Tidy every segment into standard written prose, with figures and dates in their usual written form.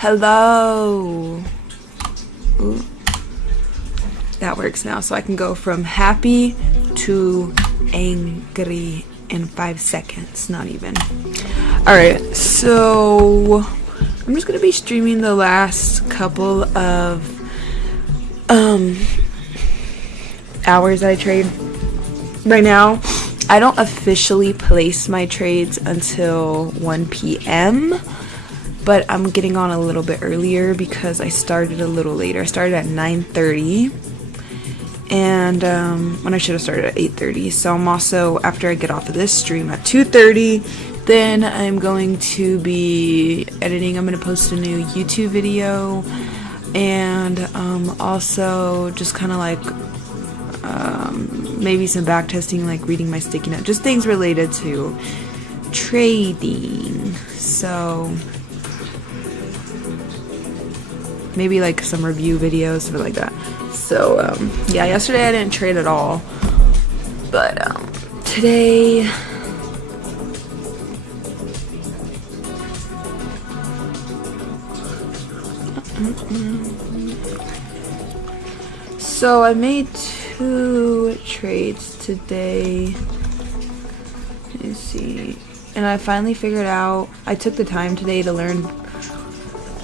Hello. Ooh. That works now, so I can go from happy to angry in 5 seconds, not even. Alright, so I'm just gonna be streaming the last couple of hours that I trade. Right now, I don't officially place my trades until 1 p.m., but I'm getting on a little bit earlier because I started a little later. I started at 9:30, and when I should have started at 8:30. So I'm also, after I get off of this stream at 2:30, then I'm going to be editing. I'm going to post a new YouTube video, and also just kind of like maybe some back testing, like reading my sticky note, just things related to trading. So maybe like some review videos, something like that. So yeah, yesterday I didn't trade at all, but today so I made 2 trades today. Let me see. And I finally figured out, I took the time today to learn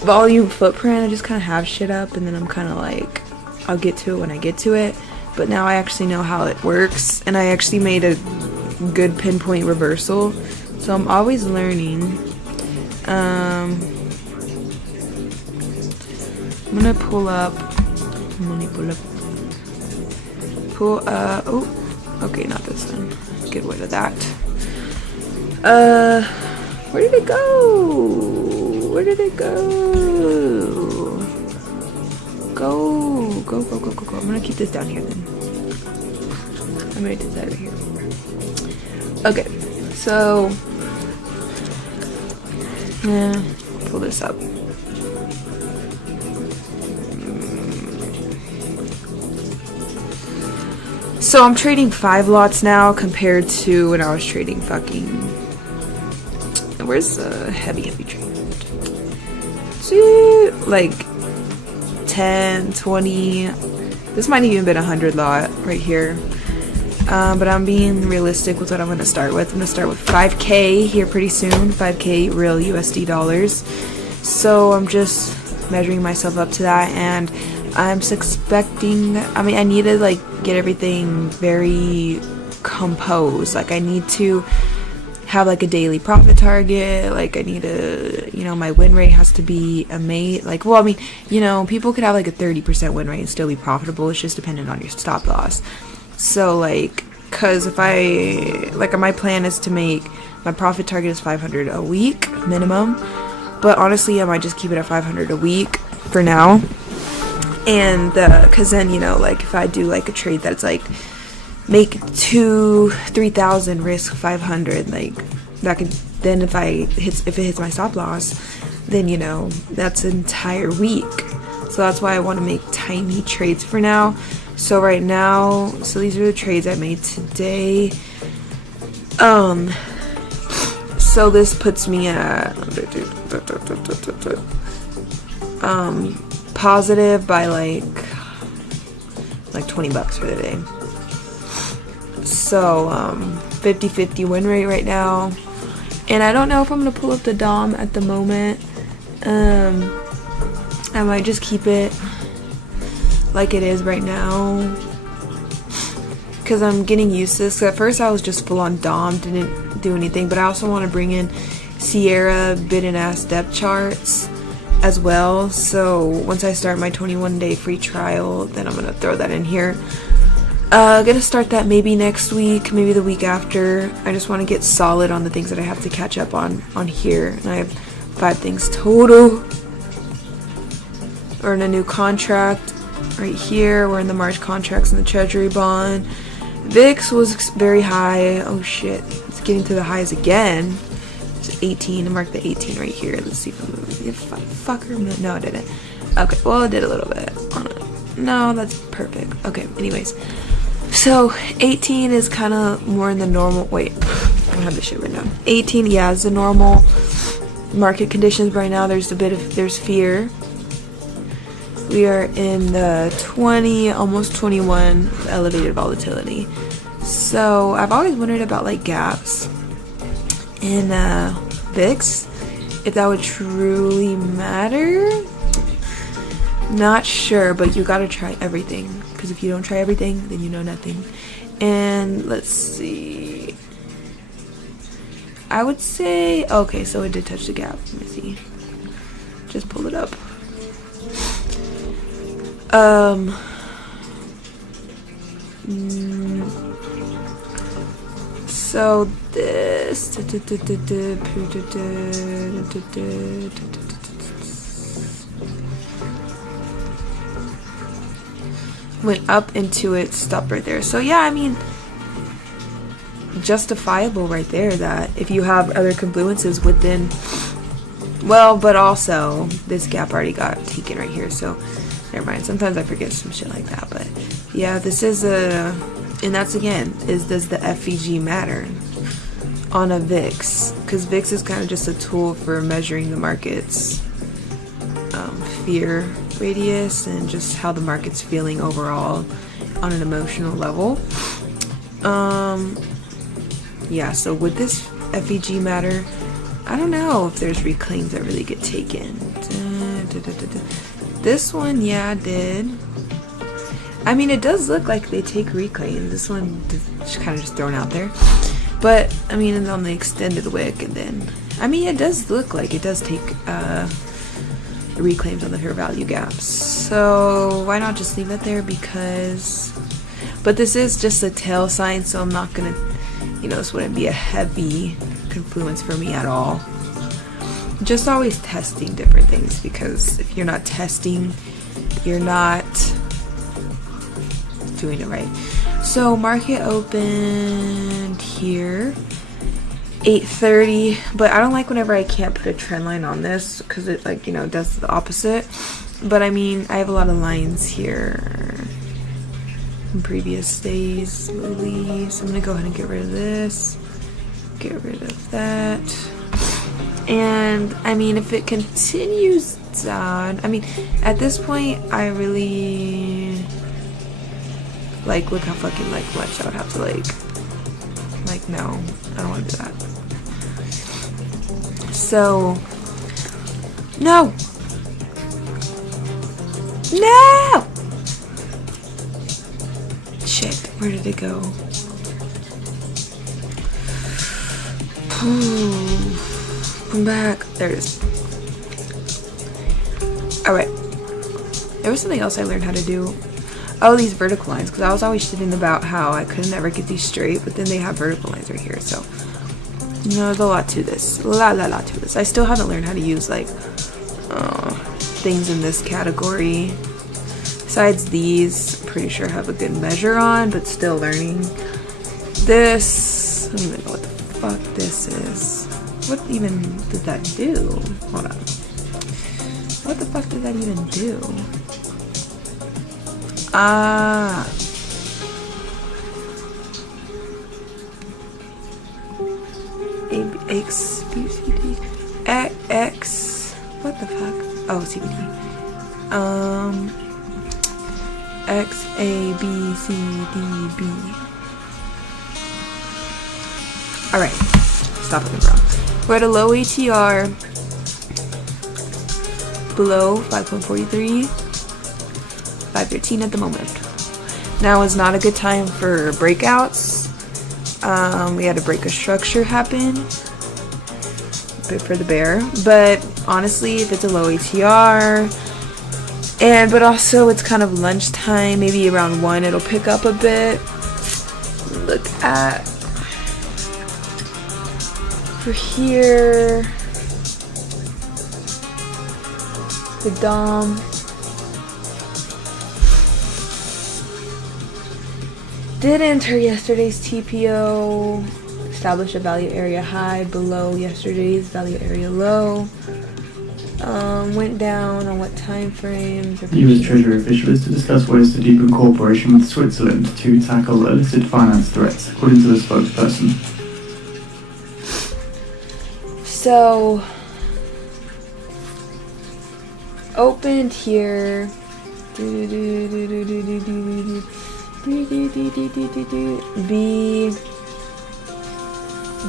volume footprint. I just kind of have shit up, and then I'm kind of like, I'll get to it when I get to it. But now I actually know how it works, and I actually made a good pinpoint reversal. So I'm always learning. I'm gonna pull up. Oh, okay, not this one. Get rid of that. Where did it go? Where did it go? Go. I'm gonna keep this down here then. I'm gonna do that right here. Okay, so yeah, pull this up. So I'm trading 5 lots now compared to when I was trading fucking. Where's the heavy trade? See, like 10, 20. This might even been 100 lot right here. But I'm being realistic with what I'm going to start with. I'm going to start with 5K here pretty soon. 5K real USD dollars. So I'm just measuring myself up to that, and I'm expecting, I need to like get everything very composed. Like I need to have like a daily profit target. Like I need to, my win rate has to be like, well, people could have like a 30% win rate and still be profitable. It's just dependent on your stop loss. So like, cause if my plan is to make, my profit target is 500 a week minimum, but honestly I might just keep it at 500 a week for now. And cause then, like if I do like a trade that's like make 3,000, risk 500, like that could, then if it hits my stop loss, then that's an entire week. So that's why I want to make tiny trades for now. So right now, so these are the trades I made today. So this puts me at positive by like $20 for the day. So 50-50 win rate right now, and I don't know if I'm gonna pull up the DOM at the moment. I might just keep it like it is right now because I'm getting used to this. At first I was just full on DOM, didn't do anything, but I also want to bring in Sierra bid and ask depth charts as well. So once I start my 21-day free trial, then I'm gonna throw that in here. Gonna start that maybe next week, maybe the week after. I just want to get solid on the things that I have to catch up on here, and I have 5 things total. Earn a new contract right here. We're in the March contracts and the Treasury bond. VIX was very high. Oh shit, it's getting to the highs again. It's 18. I marked the 18 right here. Let's see if it moves. Fucker. No, it didn't. Okay, well, it did a little bit. No, that's perfect. Okay, anyways. So 18 is kind of more in the normal. Wait, I don't have this shit written down. 18, yeah, is the normal market conditions right now, there's fear. We are in the 20, almost 21 elevated volatility. So I've always wondered about like gaps in VIX, if that would truly matter. Not sure, but you gotta try everything, because if you don't try everything, then you know nothing. And let's see, I would say, okay, so it did touch the gap. Let me see, just pull it up. So this went up into it, stopped right there. So yeah, I mean, justifiable right there that if you have other confluences within, well, but also this gap already got taken right here, so never mind. Sometimes I forget some shit like that, but yeah, this is and that's again, does the FVG matter on a VIX? Because VIX is kind of just a tool for measuring the market's fear radius and just how the market's feeling overall on an emotional level. Yeah, so would this FVG matter? I don't know if there's reclaims that really get taken. This one, yeah, did. I mean, it does look like they take reclaims. This one is kind of just thrown out there. But, I mean, on the extended wick, and then, I mean, it does look like it does take reclaims on the fair value gaps. So, why not just leave that there? Because, but this is just a tail sign, so I'm not gonna, you know, this wouldn't be a heavy confluence for me at all. Just always testing different things, because if you're not testing, you're not doing it right. So market opened here 8:30, but I don't like whenever I can't put a trend line on this, because it, like, you know, does the opposite. But I mean, I have a lot of lines here from previous days, slowly, so I'm gonna go ahead and get rid of this, get rid of that. And I mean, if it continues down, I mean, at this point, I really, like, look how fucking, like, much I would have to, like, no, I don't want to do that. So, no! No! Shit, where did it go? Come back. There it is. Alright. There was something else I learned how to do. Oh, these vertical lines, because I was always shitting about how I could never get these straight, but then they have vertical lines right here, so, you know, there's a lot to this. A lot to this. I still haven't learned how to use, like, things in this category. Besides these, I'm pretty sure I have a good measure on, but still learning. This, I don't even know what the fuck this is. What even did that do? Hold on. What the fuck did that even do? X, what the fuck? Oh, CBD. X, A, B, C, D, B. Alright, stop looking wrong. We're at a low ATR, below 5.43, 5.13 at the moment. Now is not a good time for breakouts. We had a break of structure happen, bit for the bear, but honestly, if it's a low ATR, but also it's kind of lunchtime, maybe around 1 it'll pick up a bit. Look at for here, the DOM. Did enter yesterday's TPO, establish a value area high below yesterday's value area low. Went down on what time frames? US Treasury officials to discuss ways to deepen cooperation with Switzerland to tackle illicit finance threats, according to the spokesperson. So, opened here.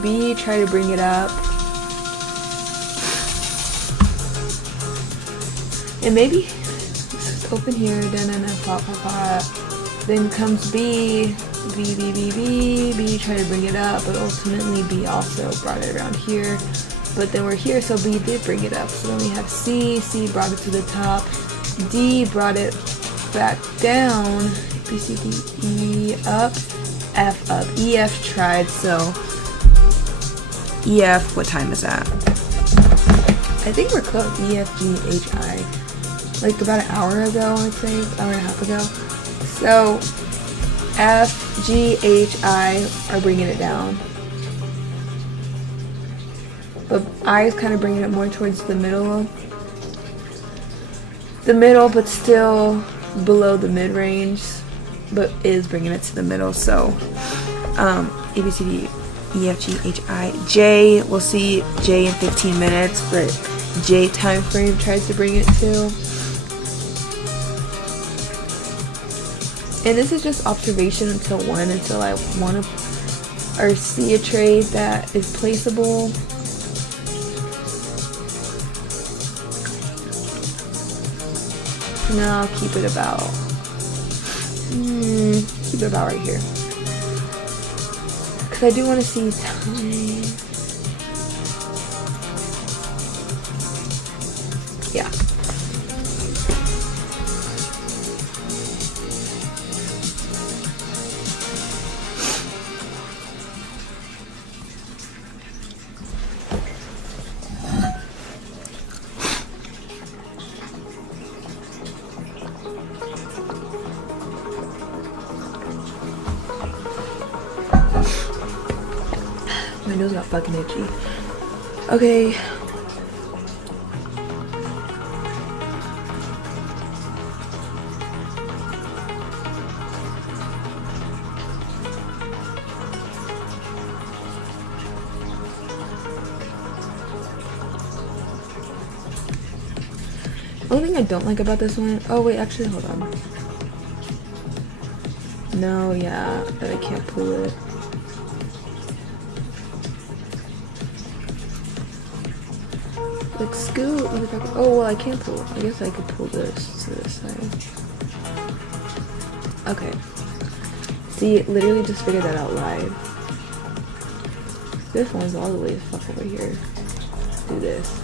B, try to bring it up. And maybe open here, pop. Then comes B, try to bring it up, but ultimately B also brought it around here. But then we're here, so B did bring it up. So then we have C brought it to the top, D brought it back down, B, C, D, E up, F up, E, F tried, so E, F, what time is that? I think we're close, E, F, G, H, I. Like about an hour ago, I'd say, hour and a half ago. So F, G, H, I are bringing it down. But I is kind of bringing it more towards the middle. But still below the mid-range. But is bringing it to the middle. So, A, B, C, D, E, F, G, H, I, J. We'll see J in 15 minutes. But J time frame tries to bring it to. And this is just observation until I want to or see a trade that is placeable. Now I'll keep it about right here. Because I do want to see time. Yeah. My nose got fucking itchy. Okay. The only thing I don't like about this one, oh wait, actually hold on. No, yeah, that I can't pull it. Like scoot, oh well I can't pull, I guess I could pull this to this side. Okay. See, literally just figured that out live. This one's all the way the fuck over here. Do this.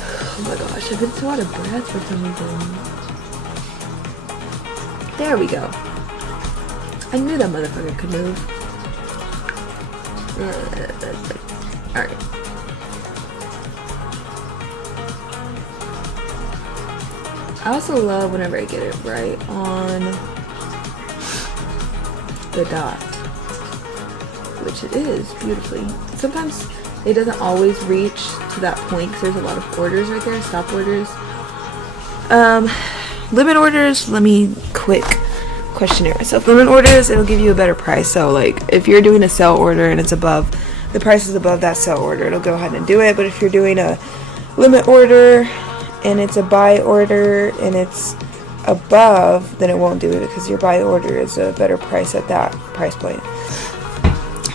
Oh my gosh, I've been so out of breath for some reason. There we go. I knew that motherfucker could move. Alright. I also love whenever I get it right on the dot, which it is beautifully. Sometimes it doesn't always reach to that point because there's a lot of orders right there, stop orders. Limit orders, let me quick questionnaire myself. Limit orders, it'll give you a better price. So like if you're doing a sell order and it's above, the price is above that sell order, it'll go ahead and do it. But if you're doing a limit order and it's a buy order and it's above, then it won't do it because your buy order is a better price at that price point.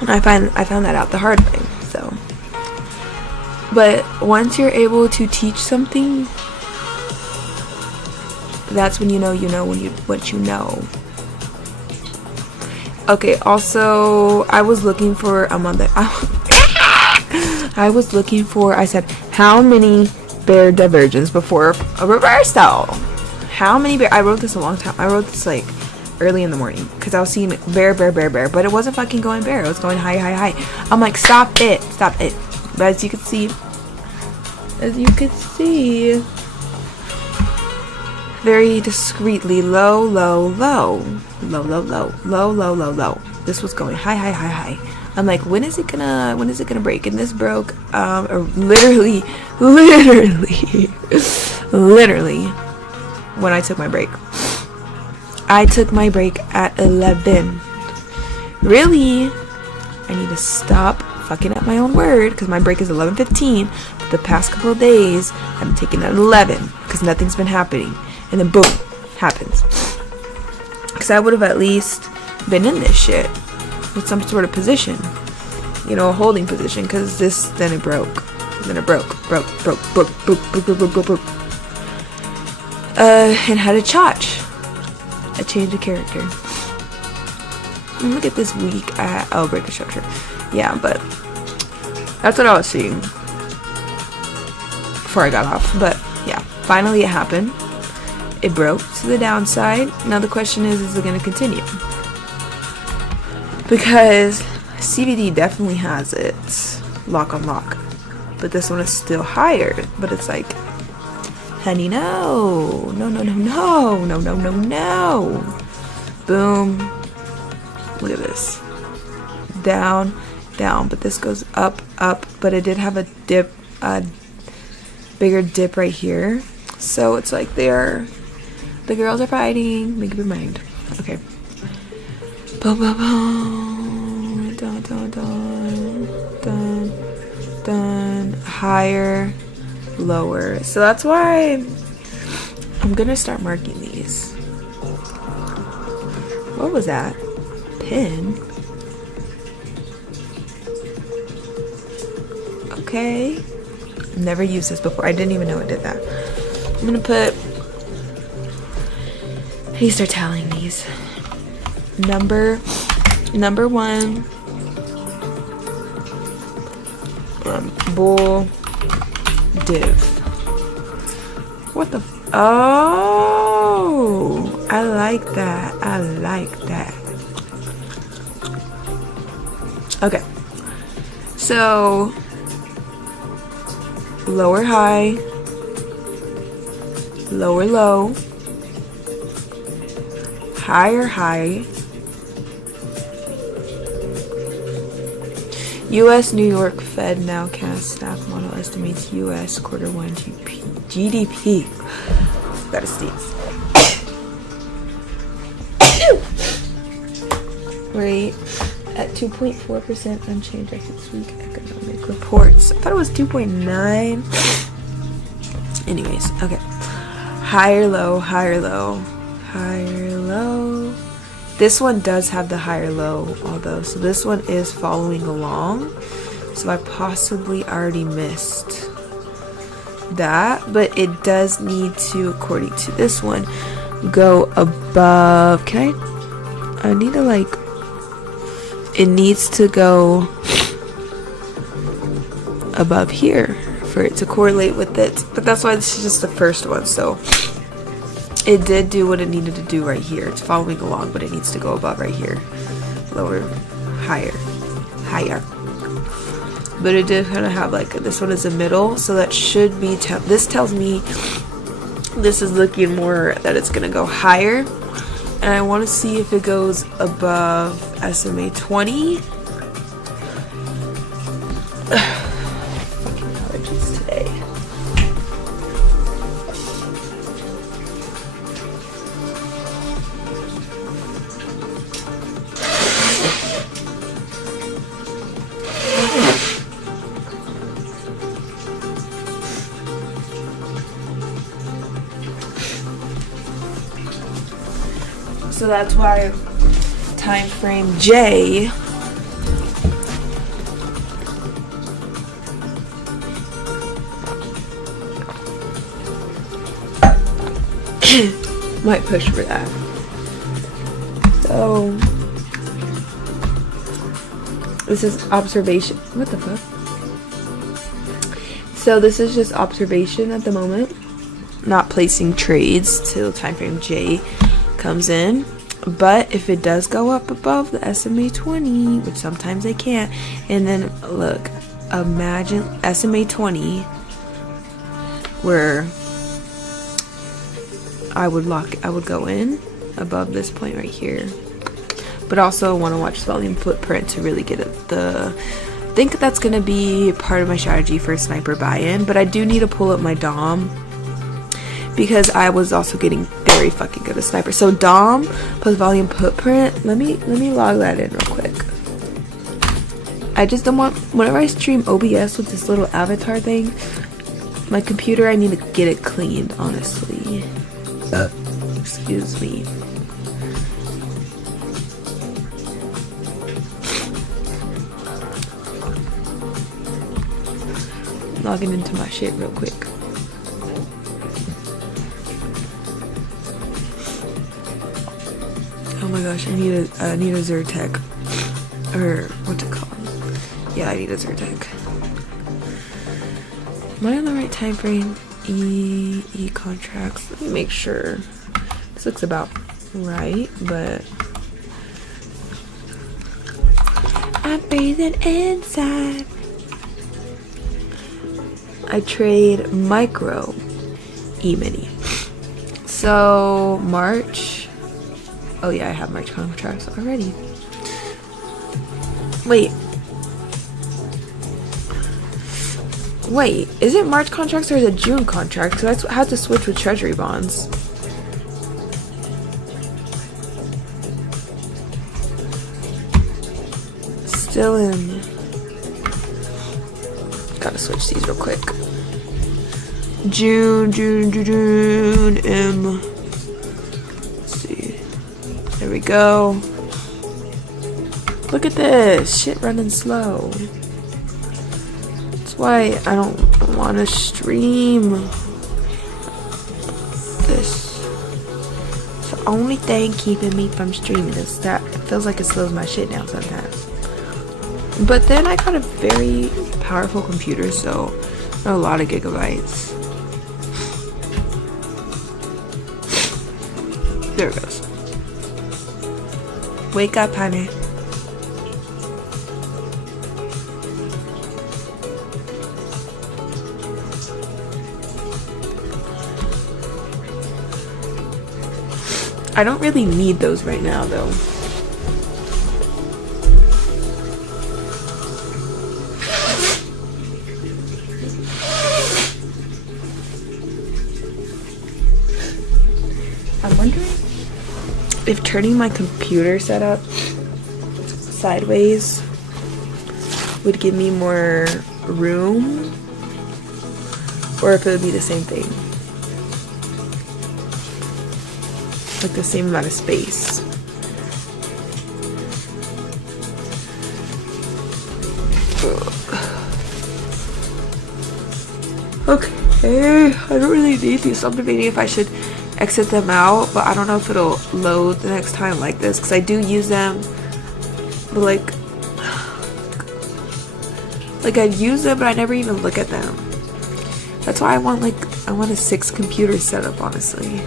And I found that out the hard way. So, but once you're able to teach something, that's when you know what you know. Okay, also I was looking for I said how many bear divergence before a reversal? How many bear? I wrote this a long time. I wrote this like early in the morning because I was seeing bear, but it wasn't fucking going bear. It was going high. I'm like, stop it. But as you could see, very discreetly, low. This was going high. I'm like, when is it gonna break? And this broke literally when I took my break. I took my break at 11. Really, I need to stop fucking up my own word because my break is 11:15. But the past couple of days I've been taking at 11 because nothing's been happening, and then boom, happens. Because I would have at least been in this shit with some sort of position, you know, a holding position, because this, then it broke. And had a change of character. And look at this weak break of structure. Yeah, but that's what I was seeing before I got off. But yeah, finally it happened. It broke to the downside. Now the question is it going to continue? Because CVD definitely has its lock on lock, but this one is still higher. But it's like, honey, no. Boom. Look at this. Down, down. But this goes up, up. But it did have a dip, a bigger dip right here. So it's like the girls are fighting. Make up your mind. Okay. Boom, boom, boom. Dun, dun, dun. Dun, dun. Higher, lower. So that's why I'm gonna start marking these. What was that? Pin? Okay. Never used this before. I didn't even know it did that. I'm gonna put, I need to start tallying these. Number one, bull div. What the oh, I like that. I like that. Okay, so lower high, lower low, higher high. U.S. New York Fed nowcast staff model estimates U.S. quarter one GDP. Gotta sneeze. Rate at 2.4% unchanged after this week economic reports. I thought it was 2.9. Anyways, okay. Higher low, higher low, higher low. This one does have the higher low, although, so this one is following along. So I possibly already missed that, but it does need to, according to this one, go above. I need to like, it needs to go above here for it to correlate with it. But that's why this is just the first one. So it did do what it needed to do right here. It's following along, but it needs to go above right here. Lower, higher, higher. But it did kind of have like, this one is a middle, so that should be, this tells me this is looking more that it's going to go higher. And I want to see if it goes above SMA 20. Fucking allergies today. So that's why time frame J might push for that. So this is observation. What the fuck? So this is just observation at the moment, not placing trades till time frame J comes in. But if it does go up above the SMA 20, which sometimes they can't, and then look, imagine SMA 20 where I would go in above this point right here. But also want to watch the volume footprint to really get it. I think that's going to be part of my strategy for sniper buy-in, but I do need to pull up my DOM because I was also getting very fucking good at sniper. So DOM plus volume footprint. Let me log that in real quick. I just don't want, whenever I stream OBS with this little avatar thing, My computer, I need to get it cleaned, honestly. Excuse me. Logging into my shit real quick. Oh my gosh, I need a Zyrtec. Or what's it called? Yeah, I need a Zyrtec. Am I on the right time frame? E contracts. Let me make sure. This looks about right, but I'm breathing inside. I trade micro E-mini. So March. Oh yeah, I have March contracts already. Wait, is it March contracts or is it June contracts? Because I had to switch with treasury bonds. Still in. Gotta switch these real quick. June, M. Let's see. There we go. Look at this. Shit running slow. That's why I don't want to stream this. It's the only thing keeping me from streaming is that it feels like it slows my shit down sometimes. But then I got a very powerful computer, so a lot of gigabytes. There it goes. Wake up, honey. I don't really need those right now, though. I'm wondering if turning my computer setup sideways would give me more room, or if it would be the same thing. Like the same amount of space. Okay, I don't really need these. I'm debating if I should exit them out, but I don't know if it'll load the next time like this, because I do use them, but like I'd use them, but I never even look at them. That's why I want a 6 computer setup, honestly.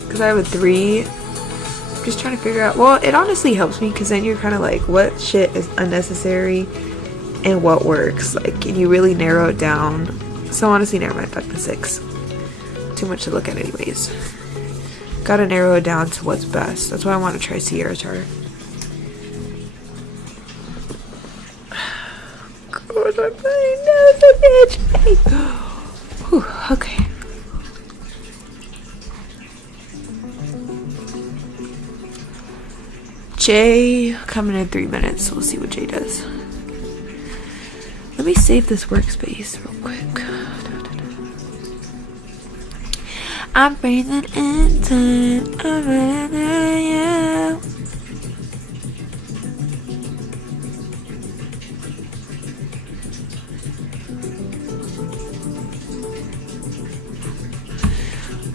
Because I have a 3. I'm just trying to figure out. Well, it honestly helps me because then you're kind of like, what shit is unnecessary and what works. Like, and you really narrow it down. So honestly, never mind. Fuck the 6. Too much to look at, anyways. Gotta narrow it down to what's best. That's why I want to try Sierra chart. God, I'm playing bitch. Whew, okay. Jay coming in 3 minutes, so we'll see what Jay does. Let me save this workspace real quick. I'm breathing in time. I'm breathing you.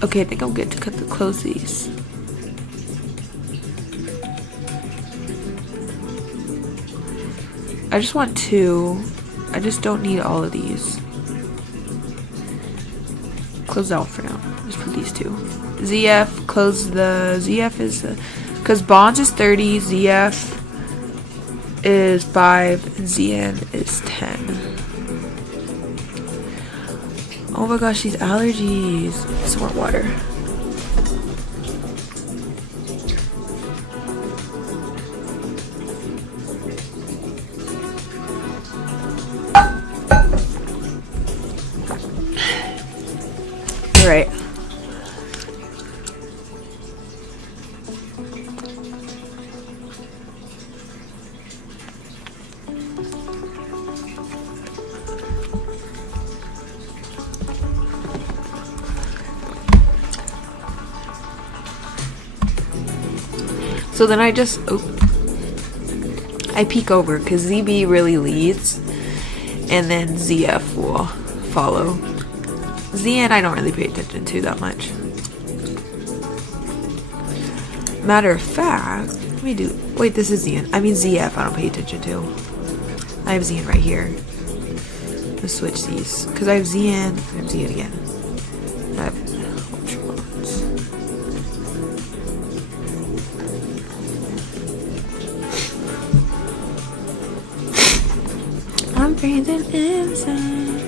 Okay, I think I'm good to close these. I just want 2. I just don't need all of these. Close out for now. Just put these 2. ZF, close the ZF is the, because bonds is 30, ZF is 5, and ZN is 10. Oh my gosh, these allergies. Some more water. Right. So then I just I peek over because ZB really leads, and then ZF will follow. ZN I don't really pay attention to that much. Matter of fact, let me do. Wait, this is ZN. I mean ZF. I don't pay attention to. I have ZN right here. Let's switch these because I have ZN. I have ZN again. I have Ultramons. I'm breathing inside.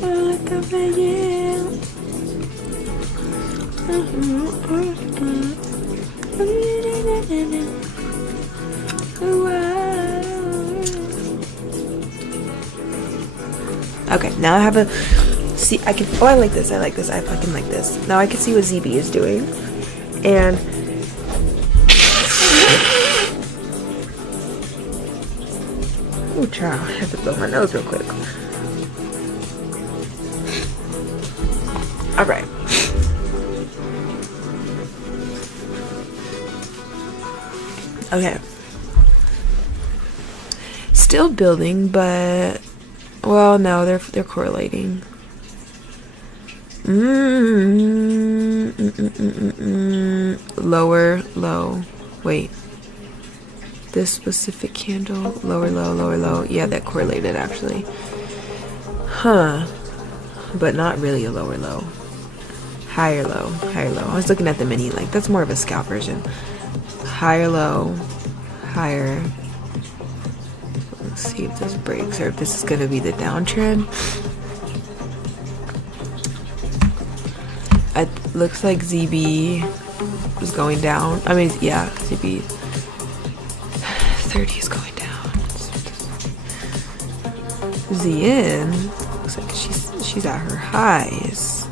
Look over you. Okay, now I have a see. I can. Oh, I like this. I like this. I fucking like this. Now I can see what ZB is doing, and oh, child, I have to blow my nose real quick. All right. Okay. Still building, but well, no, they're correlating. Lower, low. Wait. This specific candle, lower, low, lower, low. Yeah, that correlated actually. Huh. But not really a lower low. Higher low, higher low. I was looking at the mini, like that's more of a scalp version. Higher low, higher. Let's see if this breaks or if this is gonna be the downtrend. It looks like ZB is going down. I mean, yeah, ZB 30 is going down. ZN looks like she's at her highs.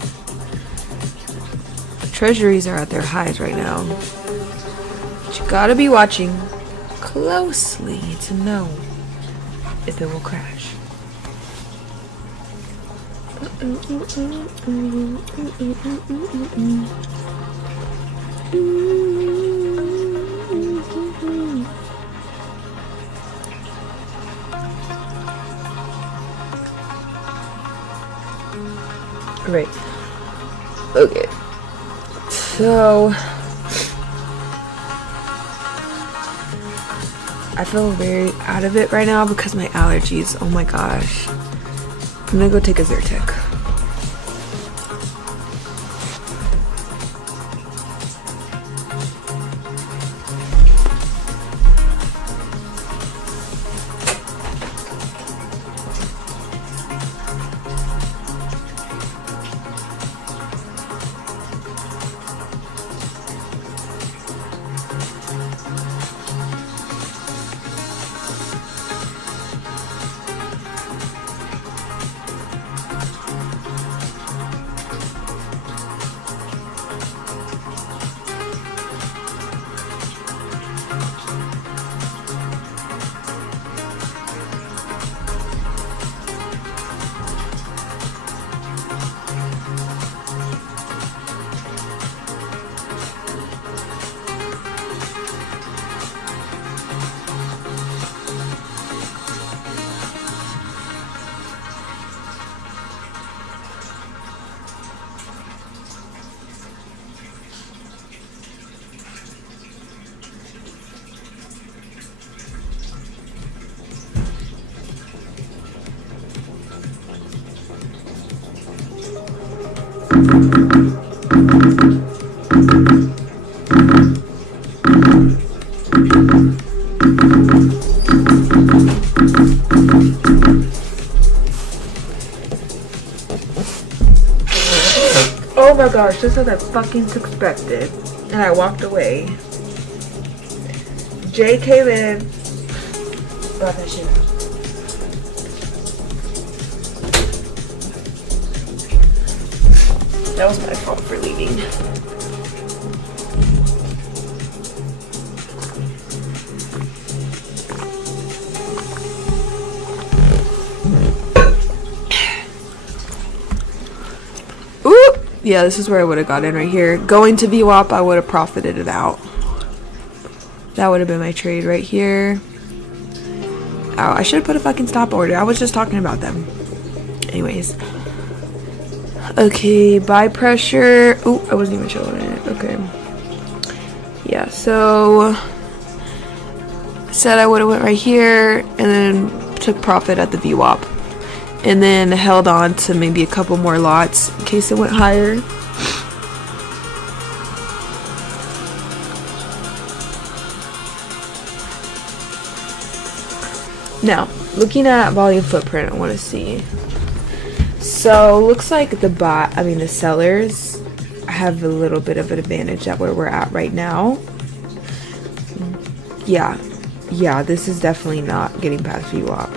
Treasuries are at their highs right now. But you gotta be watching closely to know if it will crash. Right. Okay. So I feel very out of it right now because my allergies. Oh my gosh. I'm gonna go take a Zyrtec. Oh my gosh, just as I fucking expected. And I walked away. JK Lynn brought that shit up. That was my fault for leaving. Ooh! Yeah, this is where I would have got in right here. Going to VWAP, I would have profited it out. That would have been my trade right here. Oh, I should have put a fucking stop order. I was just talking about them. Anyways. Okay, buy pressure. Oh, I wasn't even showing it. Okay. Yeah, so said I would have went right here and then took profit at the VWAP. And then held on to maybe a couple more lots in case it went higher. Now, looking at volume footprint, I want to see. So, looks like the sellers have a little bit of an advantage at where we're at right now. Yeah, this is definitely not getting past VWAP.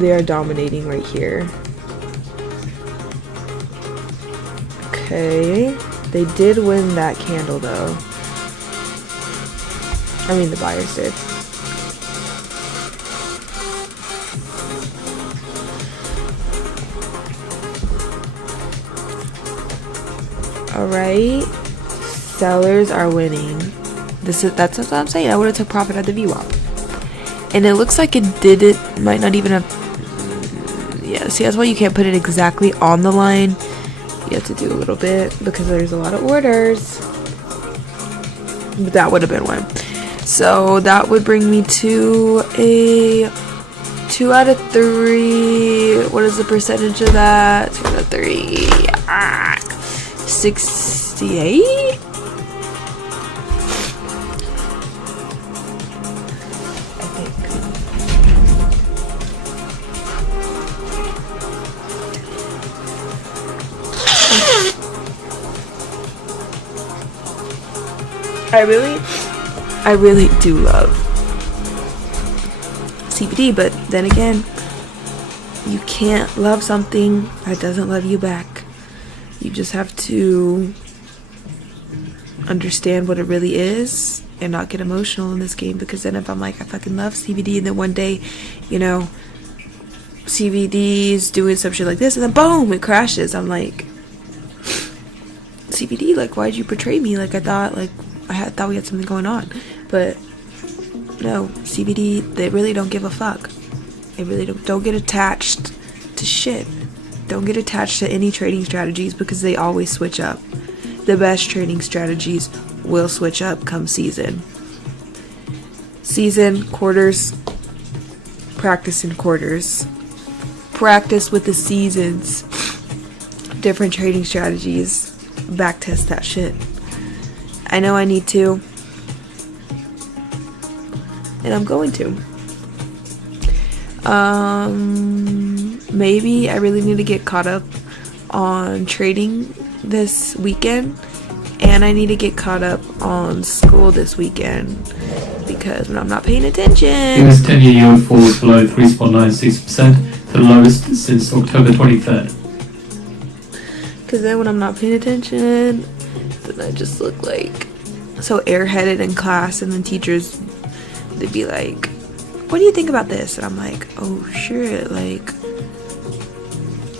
They are dominating right here. Okay, they did win that candle though. I mean, the buyers did. Alright, sellers are winning. That's what I'm saying. I would have took profit at the VWAP. And it looks like it might not even have, yeah, see, that's why you can't put it exactly on the line. You have to do a little bit because there's a lot of orders. But that would have been one. So that would bring me to a 2 out of 3. What is the percentage of that? 2 out of 3. 68? I really do love CBD, but then again, you can't love something that doesn't love you back. You just have to understand what it really is and not get emotional in this game, because then if I'm like, I fucking love CBD, and then one day, you know, CBD's doing some shit like this, and then boom, it crashes. I'm like, CBD, like, why'd you betray me? Like, I thought we had something going on. But no, CBD, they really don't give a fuck. They really don't get attached to shit. Don't get attached to any trading strategies, because they always switch up. The best trading strategies will switch up come season. Season, quarters, practice in quarters. Practice with the seasons. Different trading strategies. Backtest that shit. I know I need to. And I'm going to. Maybe I really need to get caught up on trading this weekend, and I need to get caught up on school this weekend, because when I'm not paying attention. US 10-year yield falls below 3.96%, the lowest since October 23rd. Because then when I'm not paying attention, then I just look like so airheaded in class, and then teachers, they'd be like, what do you think about this? And I'm like, oh shit, like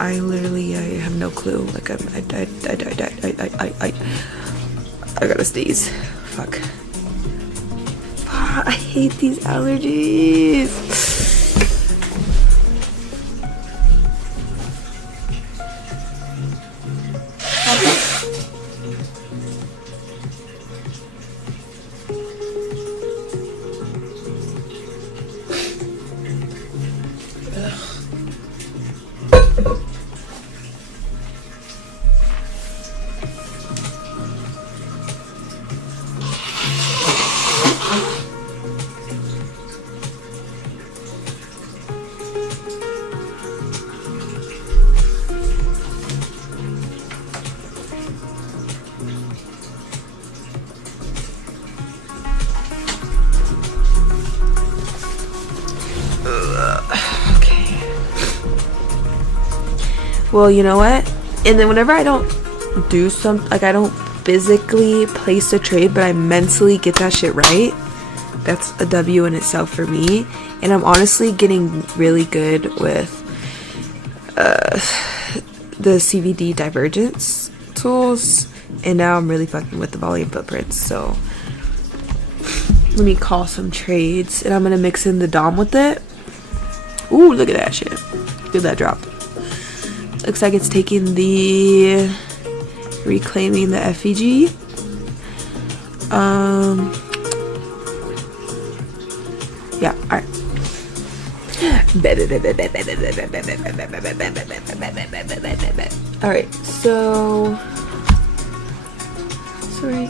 I have no clue. Like I gotta sneeze. Fuck. I hate these allergies. Well, you know what? And then whenever I don't do something, like I don't physically place a trade, but I mentally get that shit right, that's a W in itself for me. And I'm honestly getting really good with the CVD divergence tools And now I'm really fucking with the volume footprints. So let me call some trades, and I'm gonna mix in the Dom with it. Ooh, look at that shit. Look at that drop. Looks like it's taking the reclaiming the FEG. Yeah, alright. Alright, so sorry.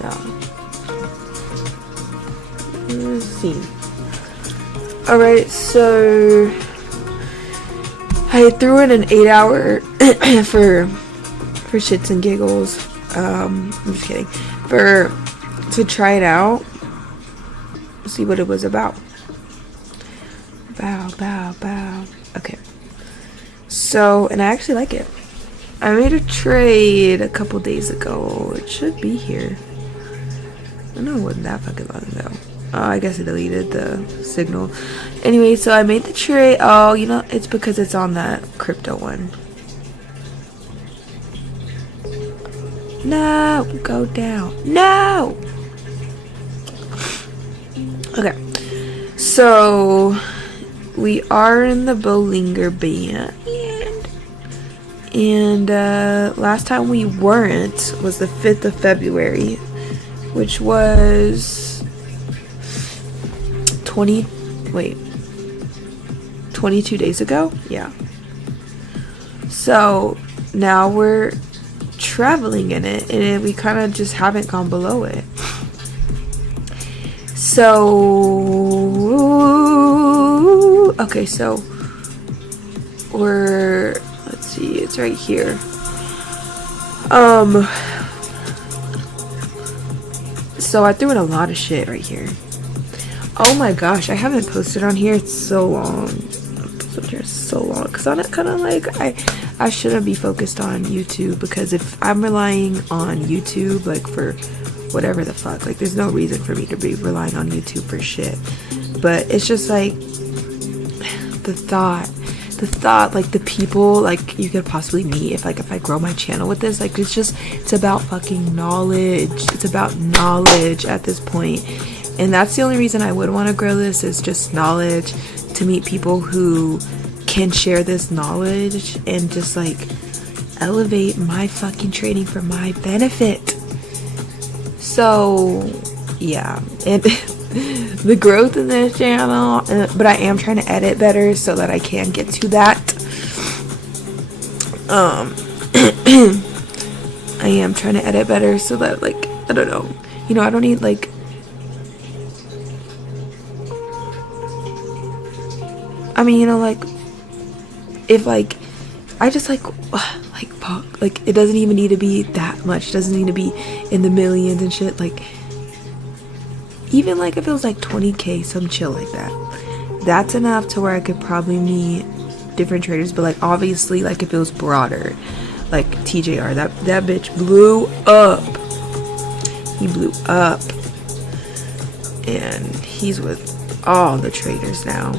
No. Let's see. Alright, so I threw in an 8-hour for shits and giggles. I'm just kidding. To try it out. See what it was about. Bow. Okay. So, and I actually like it. I made a trade a couple days ago. It should be here. I know it wasn't that fucking long ago. Oh, I guess I deleted the signal. Anyway, so I made the trade. Oh, you know, it's because it's on that crypto one. No, go down. No. Okay. So we are in the Bollinger Band. And last time we weren't was the 5th of February, which was 22 days ago. Yeah. So now we're traveling in it, and we kind of just haven't gone below it. So okay, so we're, let's see, it's right here. So I threw in a lot of shit right here. Oh my gosh, I haven't posted on here. It's so long. Because I'm kind of like, I shouldn't be focused on YouTube, because if I'm relying on YouTube like for whatever the fuck, like there's no reason for me to be relying on YouTube for shit. But it's just like the thought, like the people like you could possibly meet if I grow my channel with this. Like it's about fucking knowledge. It's about knowledge at this point. And that's the only reason I would want to grow this, is just knowledge, to meet people who can share this knowledge and just like elevate my fucking trading for my benefit. So yeah, and the growth in this channel, but I am trying to edit better so that I can get to that. I am trying to edit better so that, like, I don't know, you know, I don't need like, I mean, you know, like, if like I just like fuck, like it doesn't even need to be that much, it doesn't need to be in the millions and shit. Like even like if it was like 20k, some chill like that, that's enough to where I could probably meet different traders. But like obviously, like if it was broader, like TJR, that bitch blew up. He blew up, and he's with all the traders now.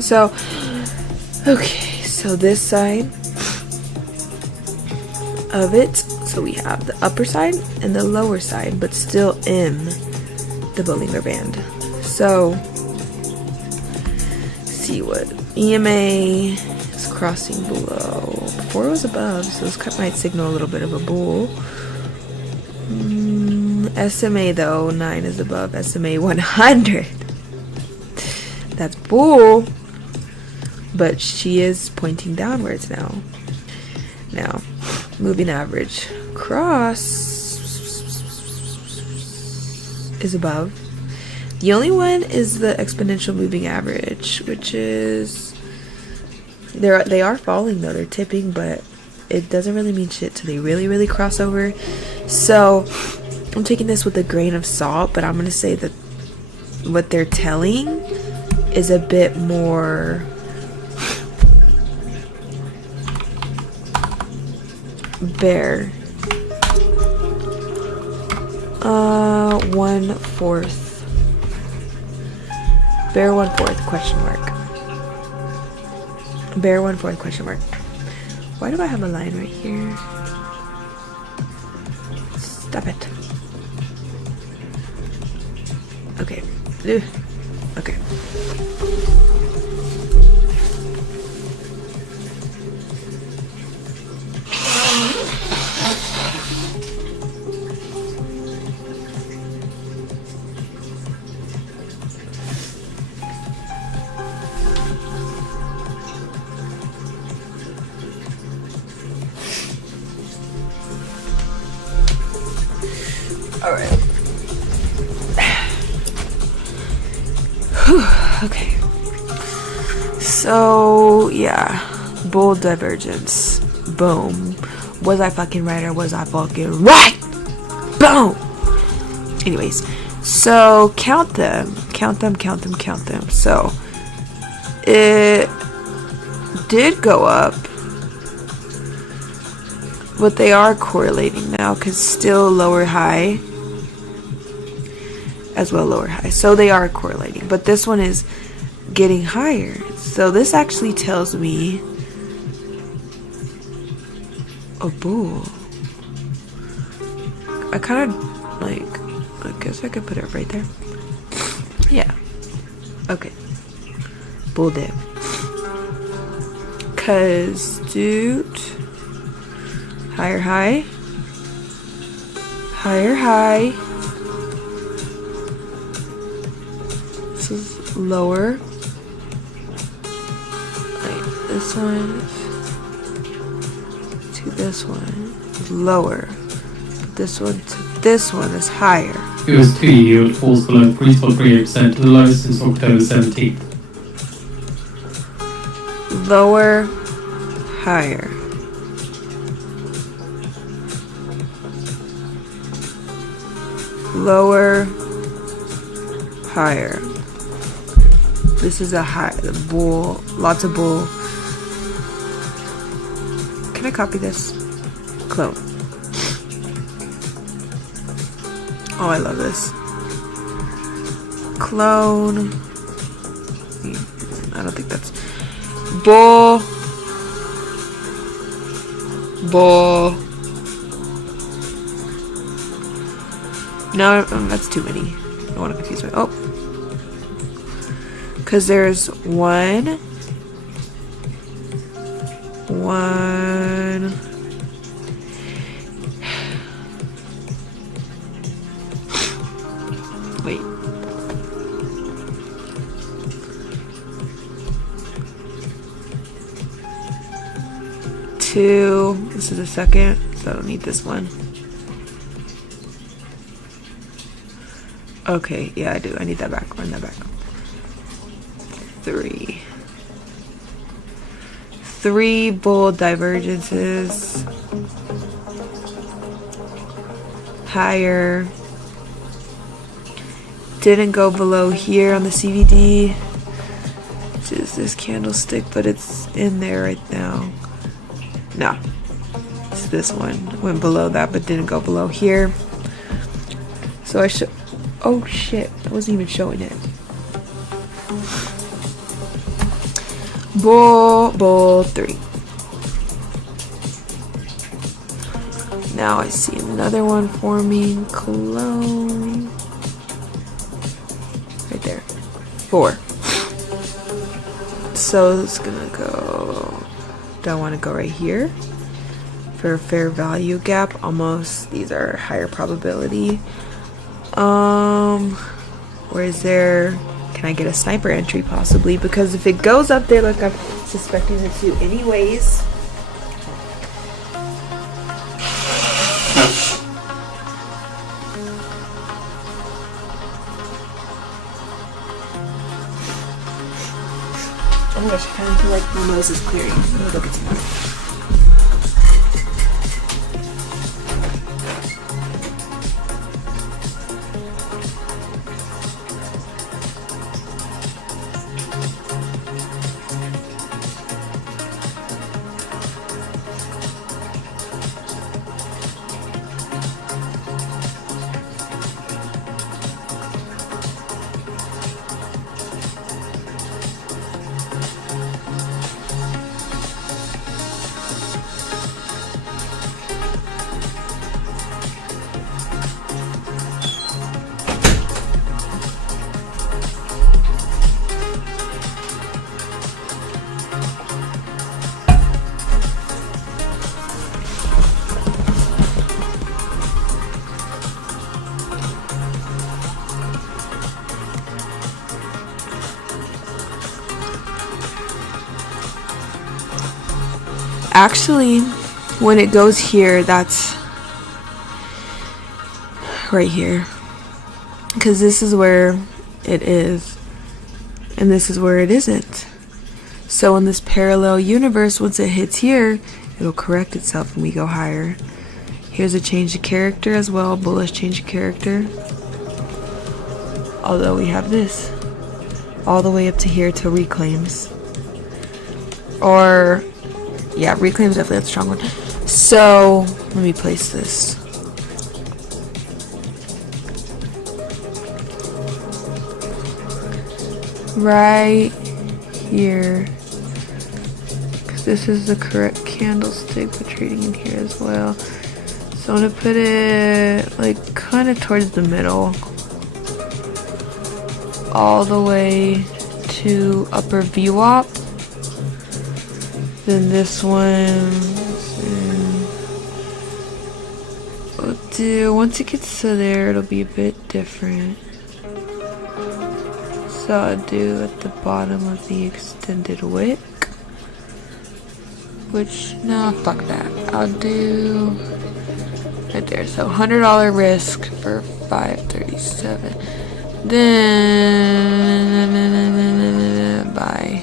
So okay, so this side of it, so we have the upper side and the lower side, but still in the Bollinger Band. So see what EMA is crossing below. Before it was above, so this might signal a little bit of a bull. SMA though, 9 is above SMA 100. That's bull, but she is pointing downwards now. Now, moving average cross is above. The only one is the exponential moving average, which is they are falling though. They're tipping, but it doesn't really mean shit till they really cross over. So I'm taking this with a grain of salt, but I'm gonna say that what they're telling is a bit more bear. 1/4. Bear 1/4 question mark. Bear 1/4 question mark. Why do I have a line right here? Stop it. Okay. Ugh. Okay. All right. Okay. So, yeah. Bull divergence. Boom. Was I fucking right or was I fucking right? Boom! Anyways. So, count them. Count them, count them, count them. So, it did go up. But they are correlating now because still lower high. As well lower high. So they are correlating. But this one is getting higher. So this actually tells me a bull. I kind of like, I guess I could put it right there. Yeah. Okay. Bull dip. Cause dude, higher high. Higher high. This is lower. Like this one to this one is lower. But this one to this one is higher. US 2 yield falls below 3.38% to the lowest since October 17th. Lower, higher. Lower, higher. This is a high, the bull, lots of bull. Can I copy this? Clone. Oh, I love this. Clone. I don't think that's bull. Bull. No, that's too many. I don't want to confuse my. Oh. Because there's one. Wait. Two. This is the second, so I don't need this one. Okay, yeah, I do. I need that back. Run that back. Three bull divergences. Higher. Didn't go below here on the CVD, which is this candlestick, but it's in there right now. No, it's this one. Went below that, but didn't go below here. So I should. Oh shit! I wasn't even showing it. Bull 3. Now I see another one forming. Clone. Right there. 4. So it's gonna go. Do I want to go right here? For a fair value gap. Almost. These are higher probability. Where is there? Can I get a sniper entry possibly? Because if it goes up there like I'm suspecting it to anyways. Oh my gosh, I kind of feel like my nose is clearing. Let me go get some water. actually, when it goes here, that's right here. Because this is where it is. And this is where it isn't. So in this parallel universe, once it hits here, it'll correct itself and we go higher. Here's a change of character as well, bullish change of character. Although we have this all the way up to here to reclaims. Or, yeah, reclaims definitely the strong one. So, let me place this. Right here. Because this is the correct candlestick, but trading in here as well. So I'm going to put it like kind of towards the middle. All the way to upper VWAP. Then this one we'll do, once it gets to there, it'll be a bit different. So I'll do at the bottom of the extended wick. Which, no, fuck that. I'll do right there. So $100 risk for 537. Then buy.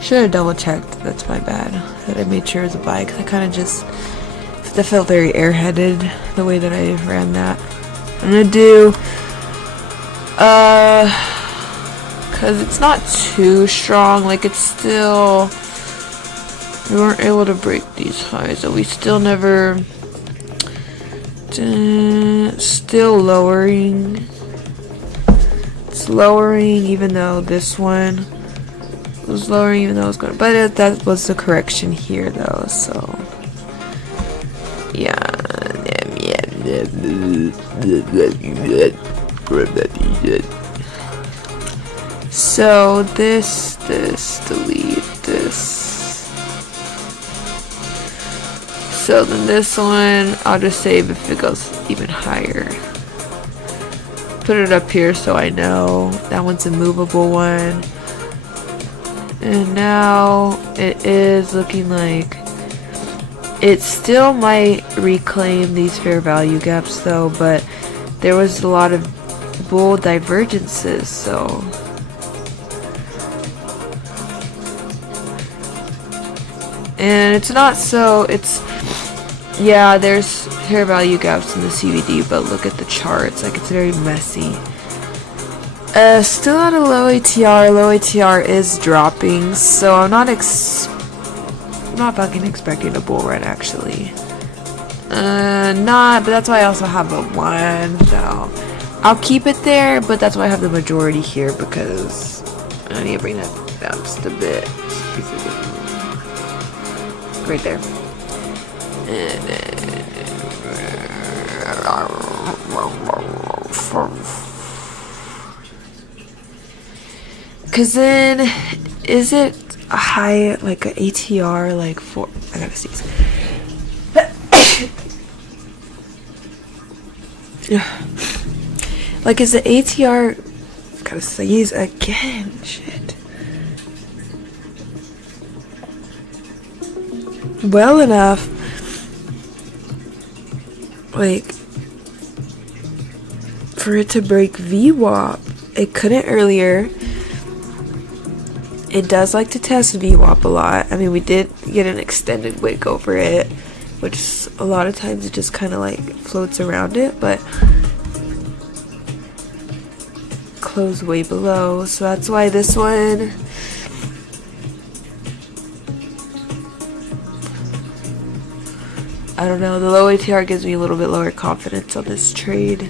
Should have double checked. That's my bad. That I made sure it was a buy because I kind of just that felt very airheaded the way that I ran that. I'm gonna do because it's not too strong. Like it's still we weren't able to break these highs, so we still never. Still lowering. It's lowering even though this one was lowering even though it was going, but that was the correction here though, so yeah. So this delete this. So then this one, I'll just save if it goes even higher. Put it up here so I know that one's a movable one. And now it is looking like it still might reclaim these fair value gaps though, but there was a lot of bull divergences, so and it's not so it's yeah, there's fair value gaps in the CVD, but look at the charts, like it's very messy. Still at a low ATR. Low ATR is dropping, so I'm not fucking expecting a bull run actually. Not, but that's why I also have a 1, so I'll keep it there, but that's why I have the majority here because I need to bring that down just a bit. Right there. Cause then, is it a high, like a ATR, like 4? I gotta sneeze. Like, is the ATR? Gotta sneeze again. Shit. Well enough. Like, for it to break VWAP. It couldn't earlier. It does like to test VWAP a lot. I mean, we did get an extended wick over it, which a lot of times it just kind of like floats around it, but closed way below. So that's why this one, I don't know, the low ATR gives me a little bit lower confidence on this trade.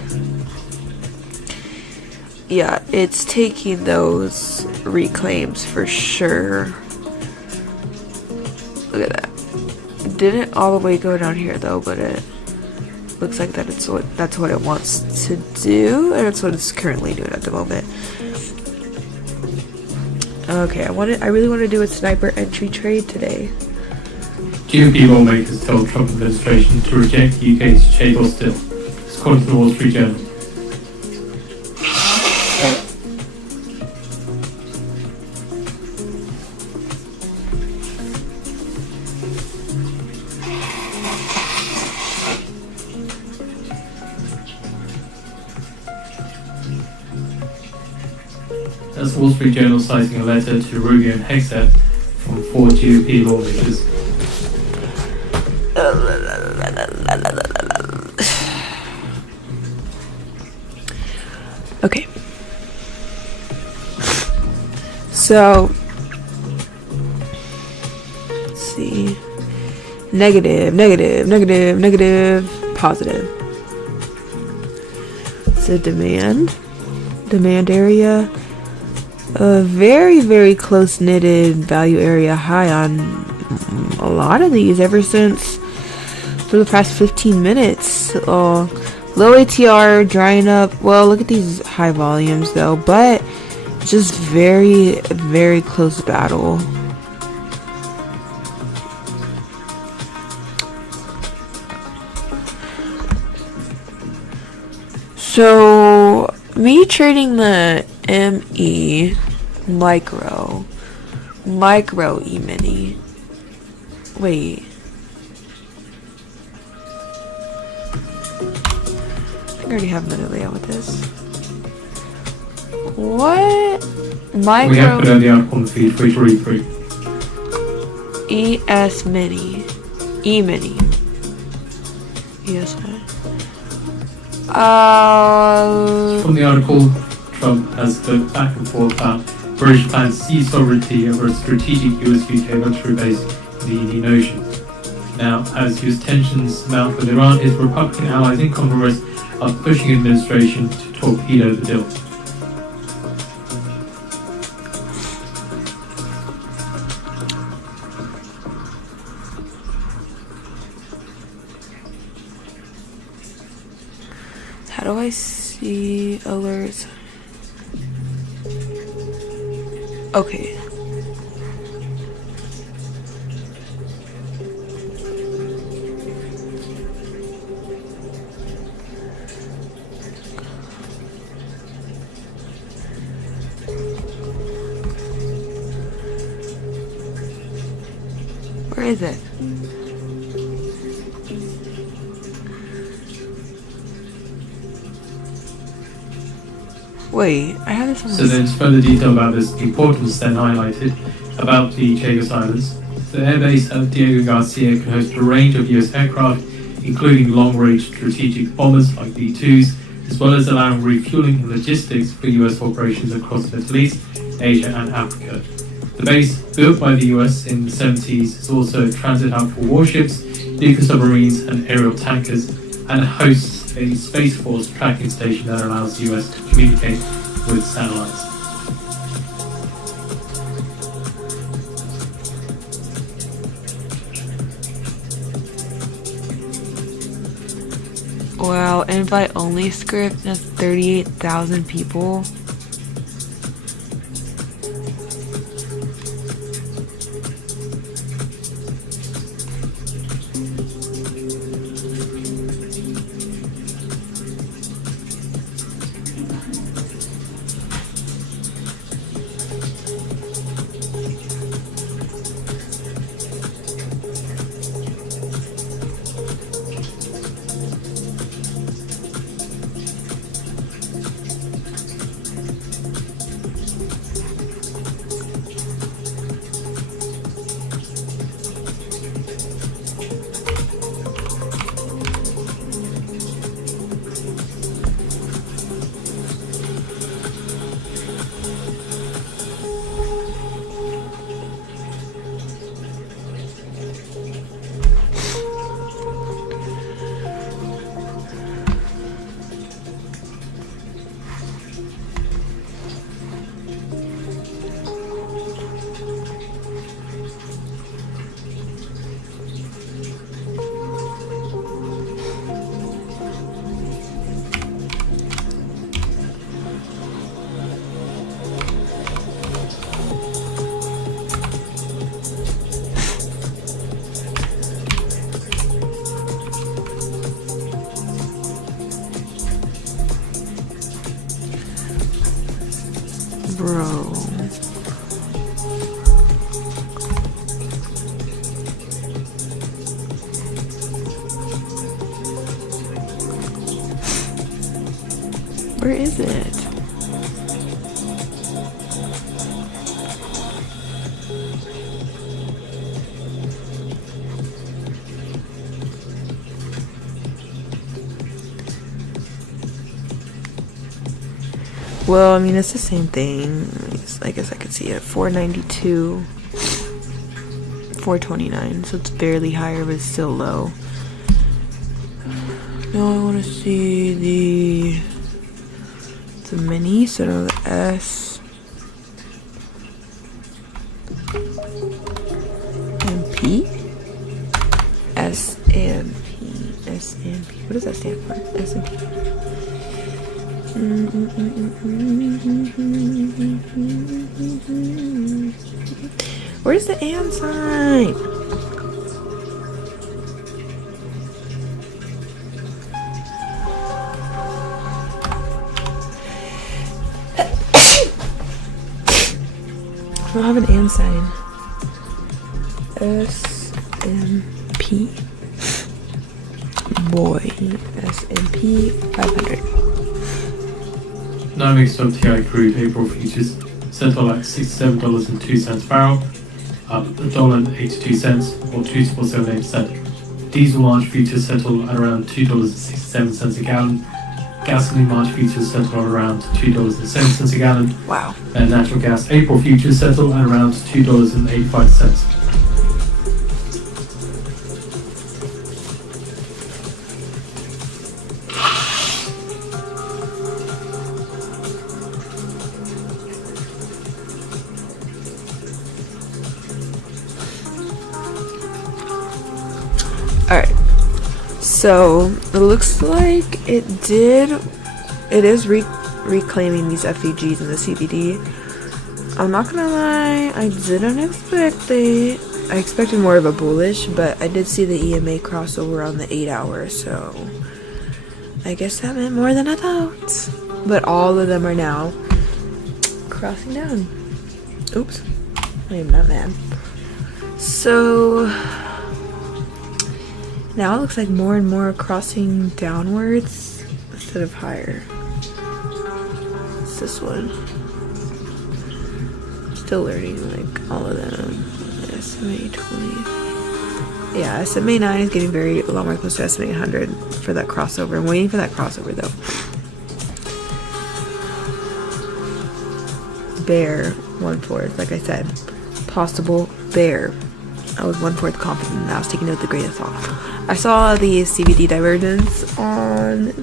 Yeah, it's taking those reclaims for sure. Look at that. It didn't all the way go down here though, but it looks like that's what it wants to do, and that's what it's currently doing at the moment. Okay, I really want to do a sniper entry trade today. GOP lawmakers tell Trump administration to reject UK's trade or still. It's according to the Wall Street Journal. That's Wall Street Journal citing a letter to Rubio and Hegseth from 4 GOP lawmakers. Okay. So, let's see. Negative, negative, negative, negative, positive. So demand area. A very, very close knitted value area high on a lot of these ever since for the past 15 minutes. Low ATR drying up. Well, look at these high volumes though, but just very, very close battle. So me trading the ME micro E-mini. Wait. I think I already have another layout with this. What? Micro We have put out the article on the feed for you to read through. ES mini. E-mini. ES mini. From the article, Trump has looked back and forth about British plans to seize sovereignty over a strategic US-UK military base in the Indian Ocean. Now, as US tensions mount with Iran, his Republican allies in Congress are pushing administration to torpedo the deal. How do I see alerts? Okay. Where is it? Wait, I have this one. So then, further detail about this, the importance then highlighted about the Chagos Islands. The airbase at Diego Garcia can host a range of US aircraft, including long-range strategic bombers like B-2s, as well as allowing refueling and logistics for US operations across the Middle East, Asia and Africa. The base, built by the US in the 70s, is also a transit hub for warships, nuclear submarines and aerial tankers, and hosts a Space Force tracking station that allows the US to communicate with satellites. Wow, invite only script has 38,000 people. Bro. Where is it? Well, I mean, it's the same thing. I guess I could see it. 492, 429. So it's barely higher, but it's still low. Now I want to see the mini, so no, the S and P. S and P. S and P. What does that stand for? S and P. Where's the and sign? I don't have an and sign. S&P. Boy. S&P 500. NYMEX WTI crude April futures settle at $67.02 barrel, up $1.82 or 2.78%. Diesel March futures settle at around $2.67 a gallon. Gasoline March futures settle at around $2.07 a gallon. Wow. And natural gas April futures settle at around $2.85. Alright. So, it looks like it is reclaiming these FEGs in the CBD. I'm not gonna lie, I didn't expect it. I expected more of a bullish, but I did see the EMA crossover on the 8 hour, so I guess that meant more than I thought. But all of them are now crossing down. Oops. I am not mad. So now it looks like more and more are crossing downwards instead of higher. It's this one. Still learning like all of them. SMA 20. Yeah, SMA 9 is getting a lot more close to SMA 100 for that crossover. I'm waiting for that crossover though. Bear 1/4, like I said. Possible bear. I was 1/4 confident and I was taking it with a grain of salt. I saw the CBD divergence on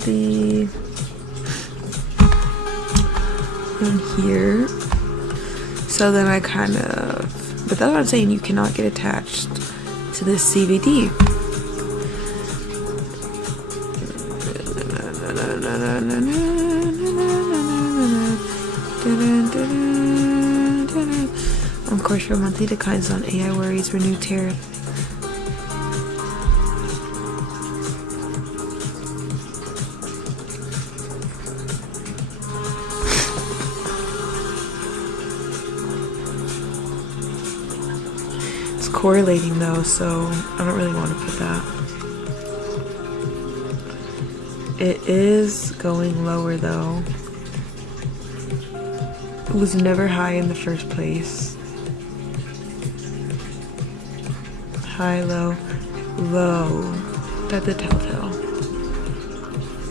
here. So then I kind of, but that's what I'm saying, you cannot get attached to this CBD. Of course, your monthly declines on AI worries, renewed tariff. It's correlating though, so I don't really want to put that. It is going lower though. It was never high in the first place. High, low, low. That's a telltale.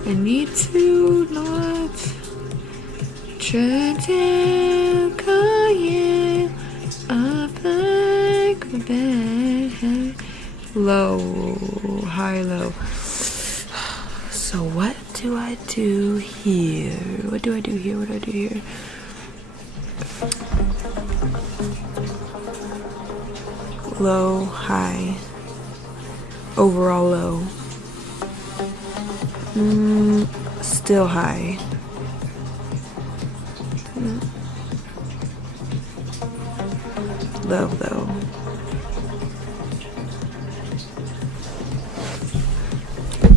I need to not try to call you up like that. Low, high, low. So what do I do here? What do I do here? What do I do here? Low, high, overall low, still high, low though,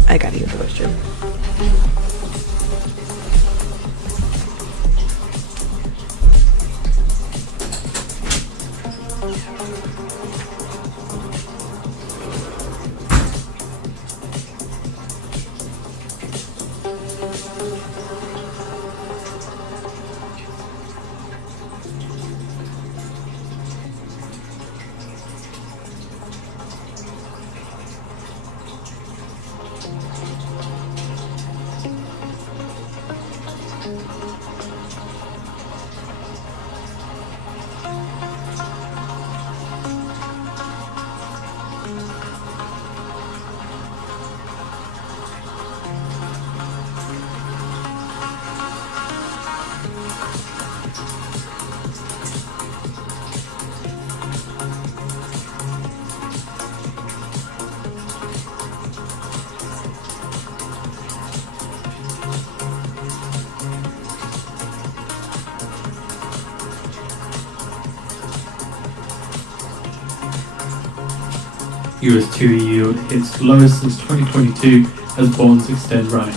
I gotta get the question. US 2 yield hits lowest since 2022 as bonds extend running.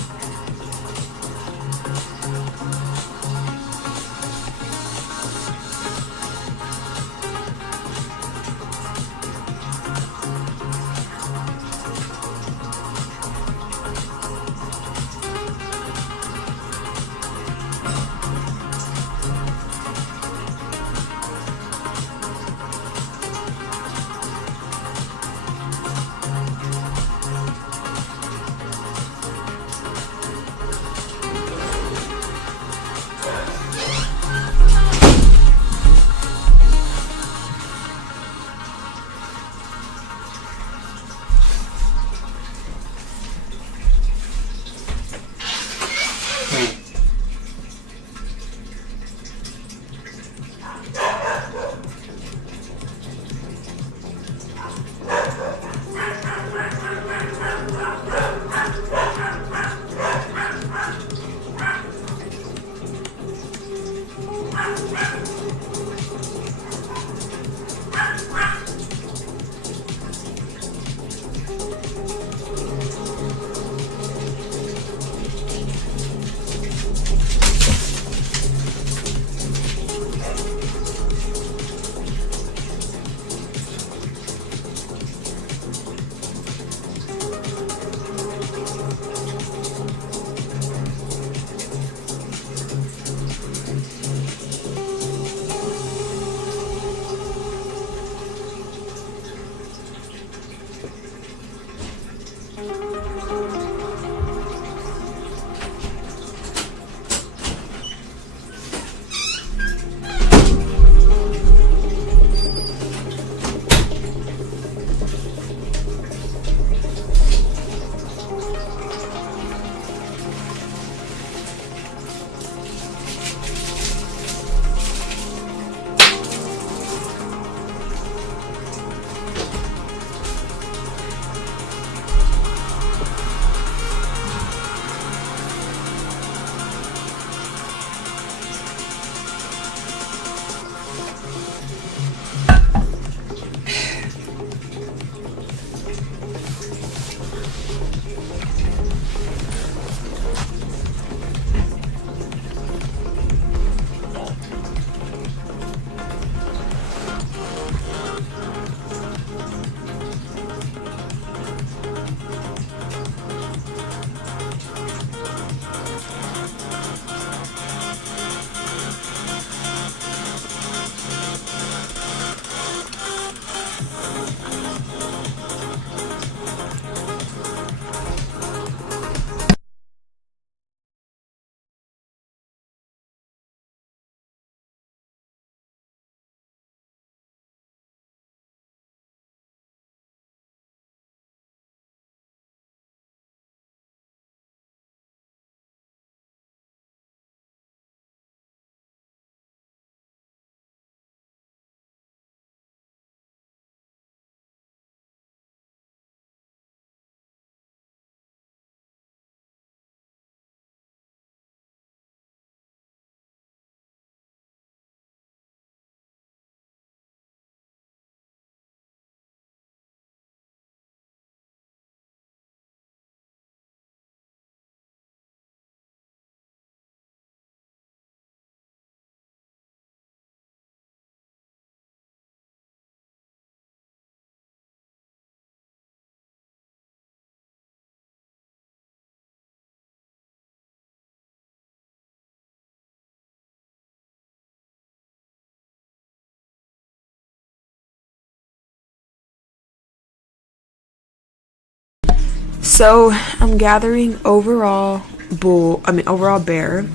So I'm gathering overall bear.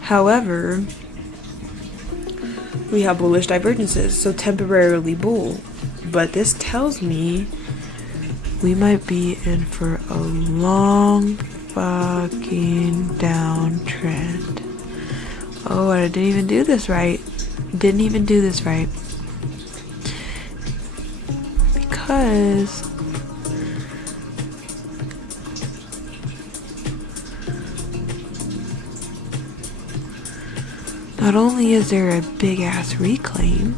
However, we have bullish divergences, so temporarily bull. But this tells me we might be in for a long fucking downtrend. Oh, I didn't even do this right. Because not only is there a big ass reclaim,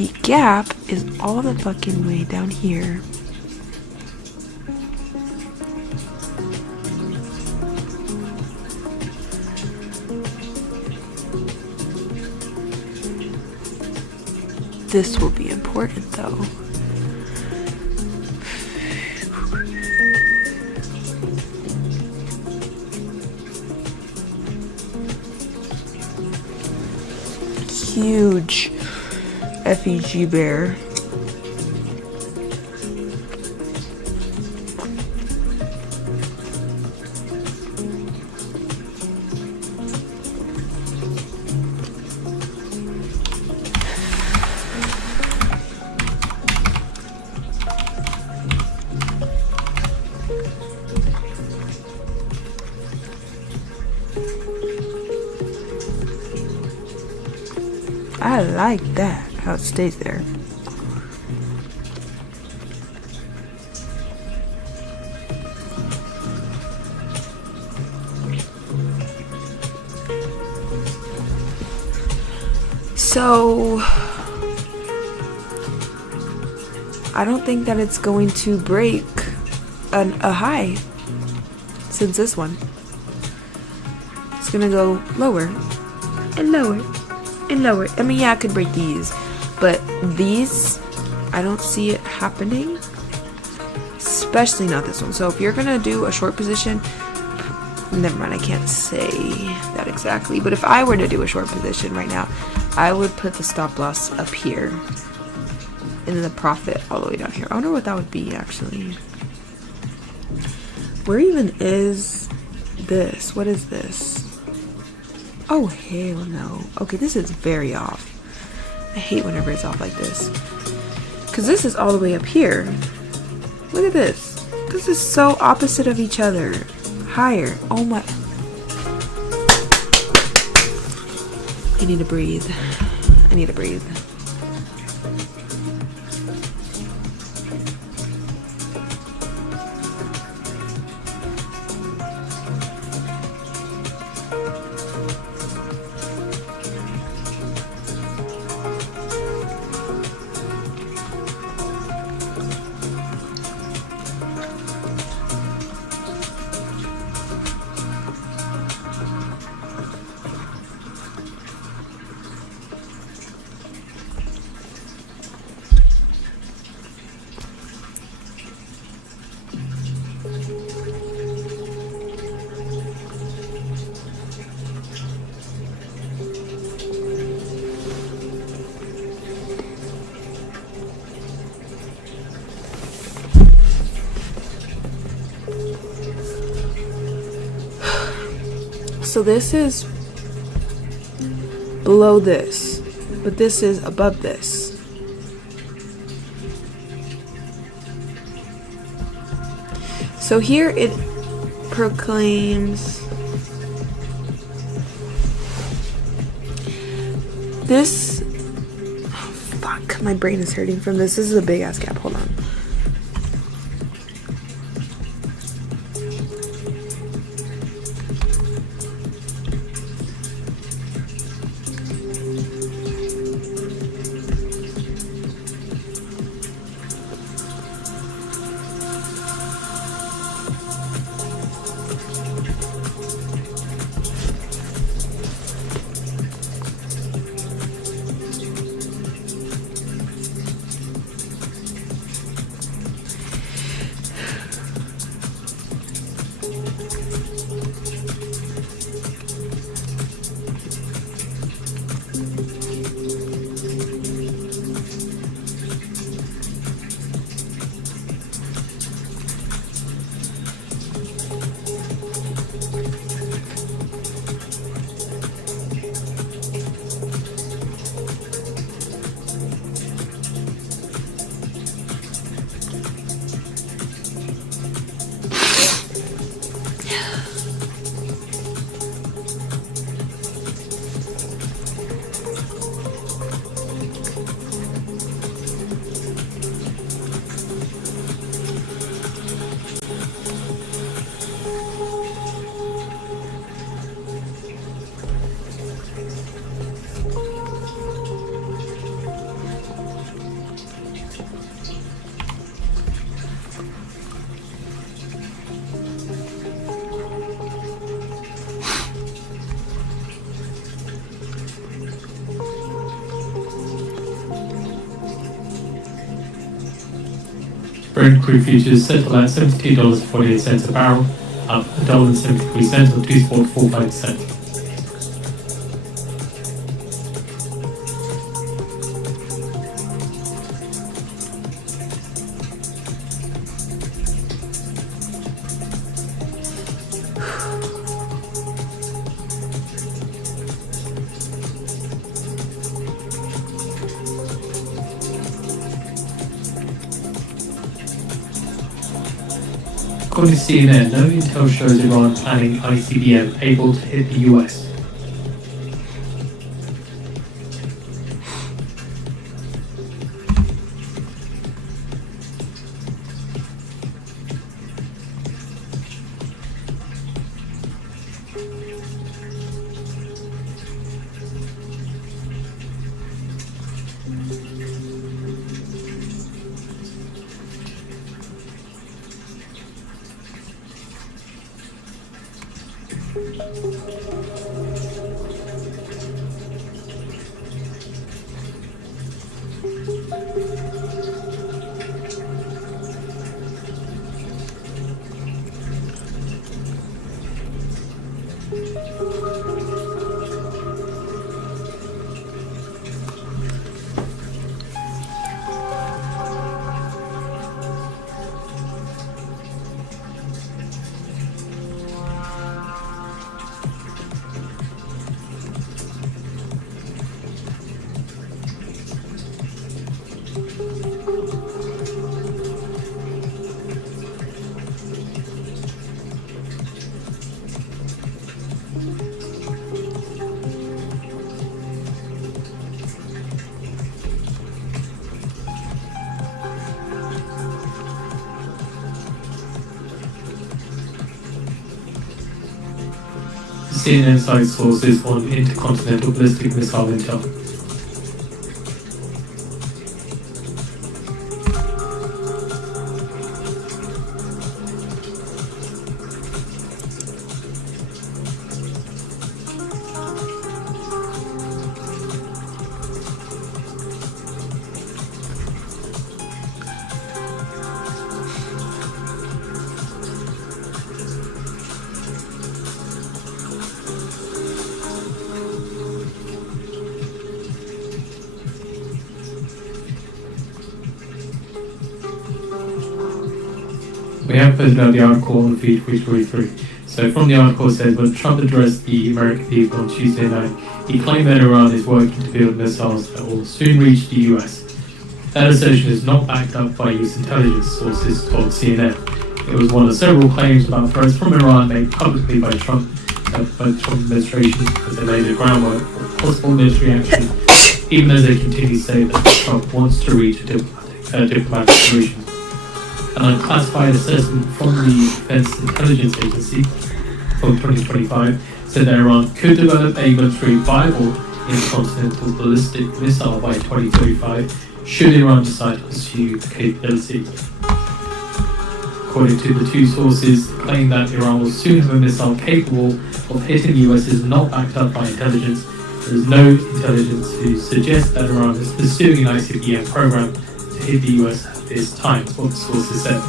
the gap is all the fucking way down here. This will be important though. Huge FEG bear. I like that, how it stays there. So, I don't think that it's going to break a high since this one. It's gonna go lower and lower and lower. I mean, yeah, I could break these, but these, I don't see it happening, especially not this one. So if you're gonna do a short position, never mind, I can't say that exactly, but if I were to do a short position right now, I would put the stop loss up here and then the profit all the way down here. I wonder what that would be actually. Where even is this? What is this? Oh, hell no. Okay, this is very off. I hate whenever it's off like this. Because this is all the way up here. Look at this. This is so opposite of each other. Higher. Oh my. I need to breathe. I need to breathe. So this is below this, but this is above this. So here it proclaims this. Oh, fuck, my brain is hurting from this. This is a big ass gap. Hold on. Brent crude futures settle at $72.48 a barrel, up $1.73 or 2.45%. According to CNN, no intel shows Iran planning ICBM able to hit the US. CNN cites sources on intercontinental ballistic missile intel. We have posted out the article on the feed for you to read through. So from the article it says, when Trump addressed the American people on Tuesday night, he claimed that Iran is working to build missiles that will soon reach the US. That assertion is not backed up by US intelligence sources, told CNN. It was one of several claims about threats from Iran made publicly by Trump administration as they laid the groundwork for possible military action, even as they continue to say that Trump wants to reach a diplomatic solution. An unclassified assessment from the Defense Intelligence Agency from 2025 said that Iran could develop a military viable intercontinental ballistic missile by 2035 should Iran decide to pursue the capability. According to the two sources, the claim that Iran will soon have a missile capable of hitting the US is not backed up by intelligence. There is no intelligence to suggest that Iran is pursuing an ICBM program to hit the US at this time, is what the sources said.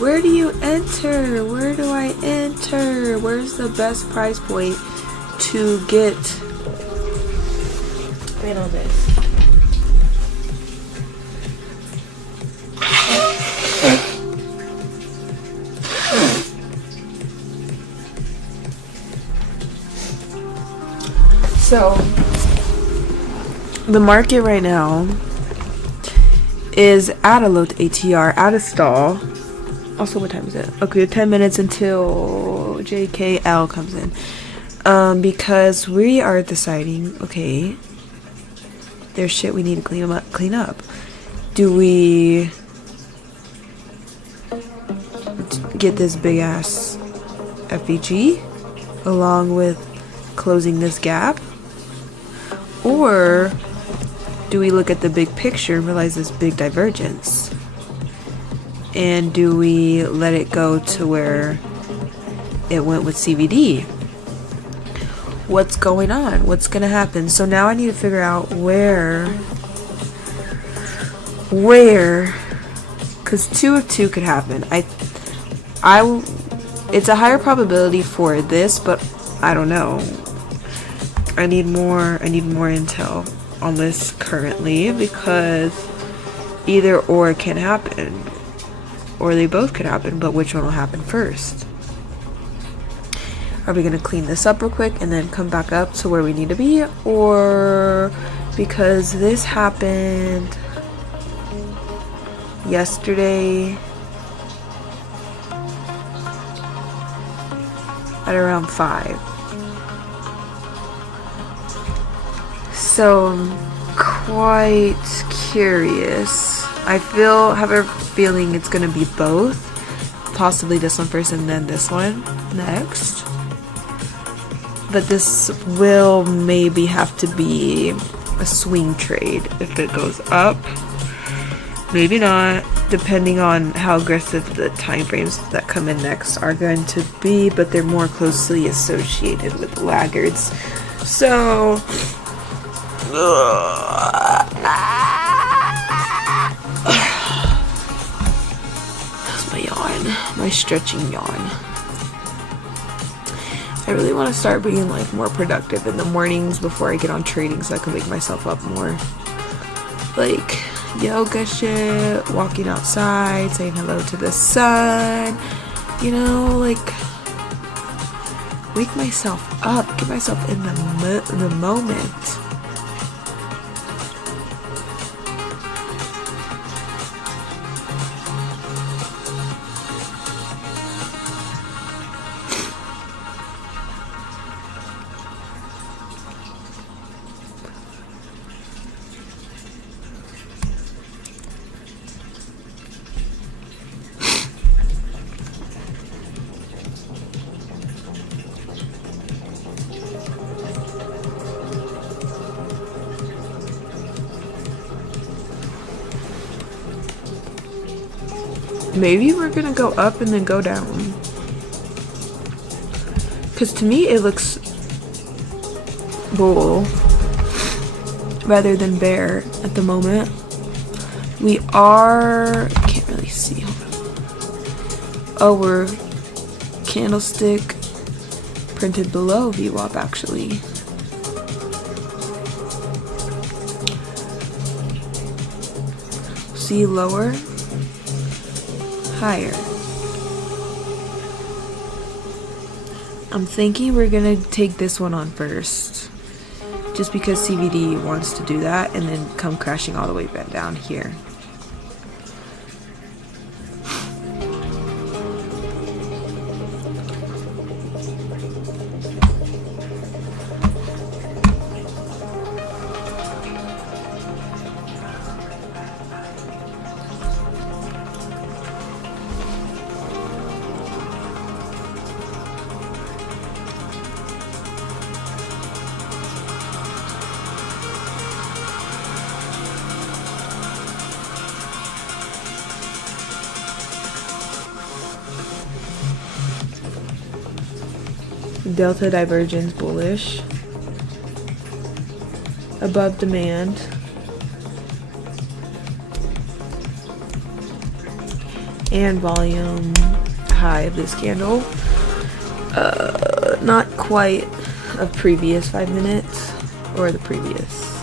Where do you enter? Where do I enter? Where's the best price point to get in on this? So the market right now is at a low ATR, at a stall. Also, what time is it? Okay, 10 minutes until JKL comes in. Because we are deciding, okay, there's shit we need to clean up. Do we get this big ass FVG along with closing this gap? Or do we look at the big picture and realize this big divergence? And do we let it go to where it went with CVD? What's going on? What's gonna happen? So now I need to figure out where, because 2 of 2 could happen. It's a higher probability for this, but I don't know. I need more intel on this currently, because either or can happen, or they both could happen, but which one will happen first? Are we gonna clean this up real quick and then come back up to where we need to be? Or because this happened yesterday at around 5. So I'm quite curious. Have a feeling it's gonna be both. Possibly this one first and then this one next. But this will maybe have to be a swing trade if it goes up. Maybe not, depending on how aggressive the time frames that come in next are going to be, but they're more closely associated with laggards. So that's my yawn, my stretching yawn. I really want to start being like more productive in the mornings before I get on trading, so I can wake myself up more. Like yoga shit, walking outside, saying hello to the sun, you know, like wake myself up, get myself in the moment. Maybe we're gonna go up and then go down. Because to me it looks bull rather than bear at the moment. We are, can't really see. Hold on. Oh, we're candlestick printed below VWAP actually. See lower, higher. I'm thinking we're gonna take this one on first, just because CVD wants to do that and then come crashing all the way back down here. Delta divergence bullish, above demand, and volume high of this candle. Not quite of previous 5 minutes or the previous.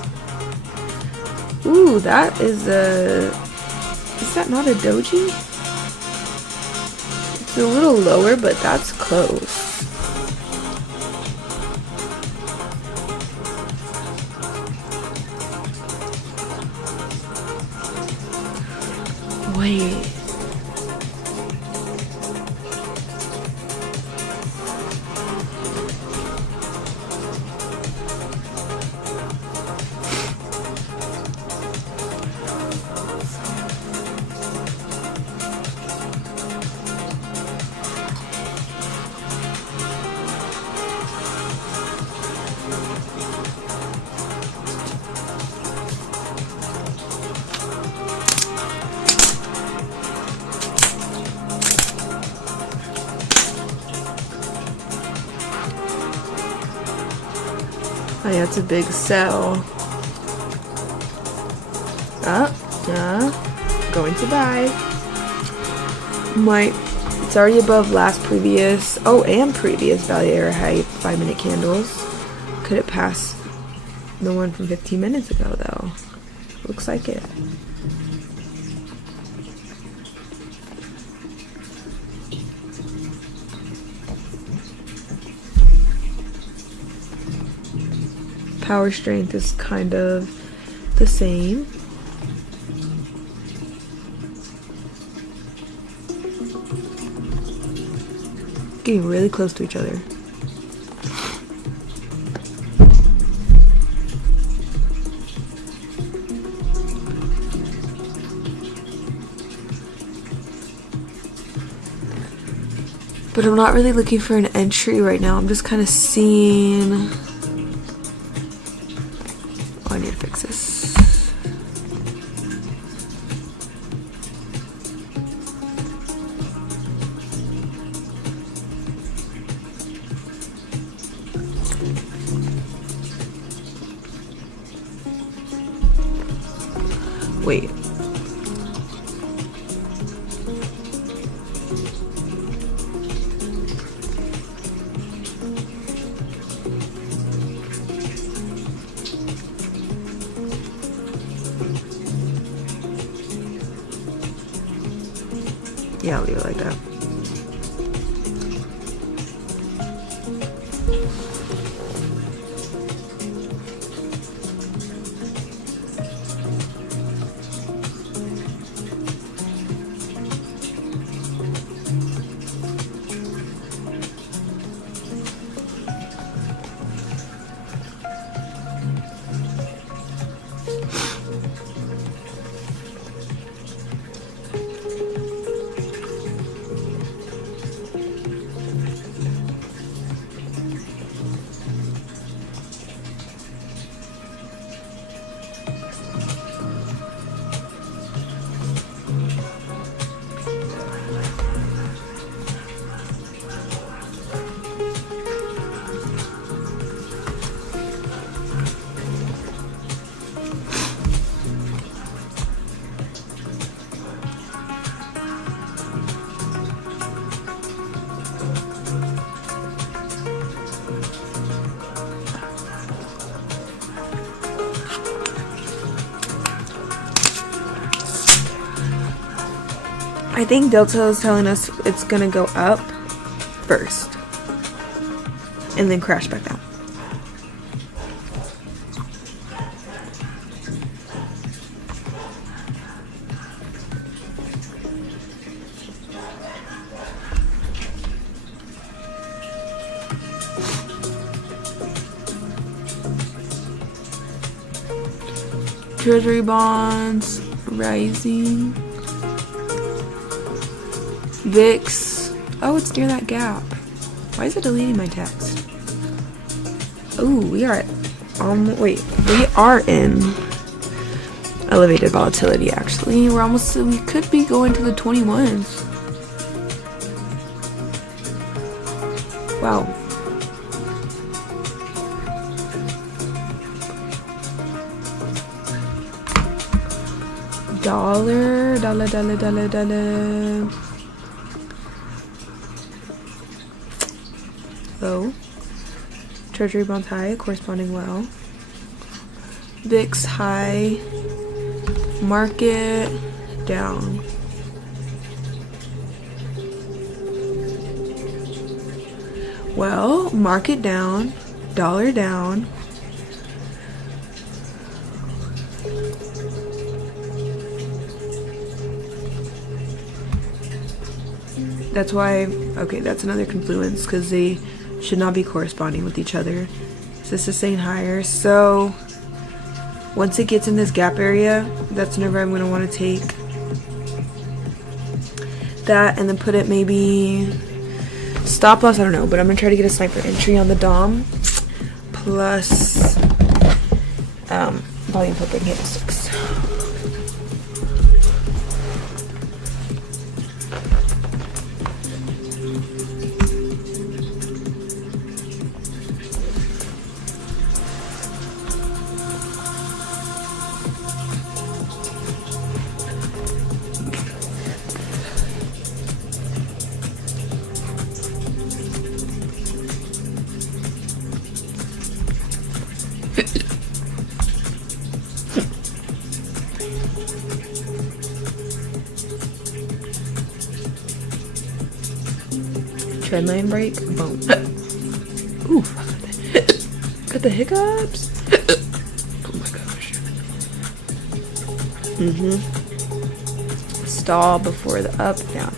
Ooh, that is that not a doji? It's a little lower, but that's close. Wait. Oh yeah, it's a big sell. Going to buy. It's already above last previous, and previous value error height 5-minute candles. Could it pass the one from 15 minutes ago though? Looks like it. Power strength is kind of the same. Getting really close to each other. But I'm not really looking for an entry right now. I'm just kind of seeing. Oh, I need to fix this. Wait. Yeah, I'll leave it like that. I think Delta is telling us it's gonna go up first and then crash back down. Treasury bonds rising. VIX. Oh, it's near that gap. Why is it deleting my text? Oh, we are at wait, we are in elevated volatility actually. We could be going to the 21s. Wow. Dollar. Low. Treasury bonds high, corresponding low. VIX high. Market down. Well, market down, dollar down. That's why, okay, that's another confluence because they should not be corresponding with each other. So this is saying higher. So once it gets in this gap area, that's whenever I'm going to want to take that and then put it maybe stop loss, I don't know, but I'm going to try to get a sniper entry on the DOM plus volume flipping candlesticks. Treadline break. Boom. Ooh. Got the hiccups. Oh my gosh. Stall before the up, down.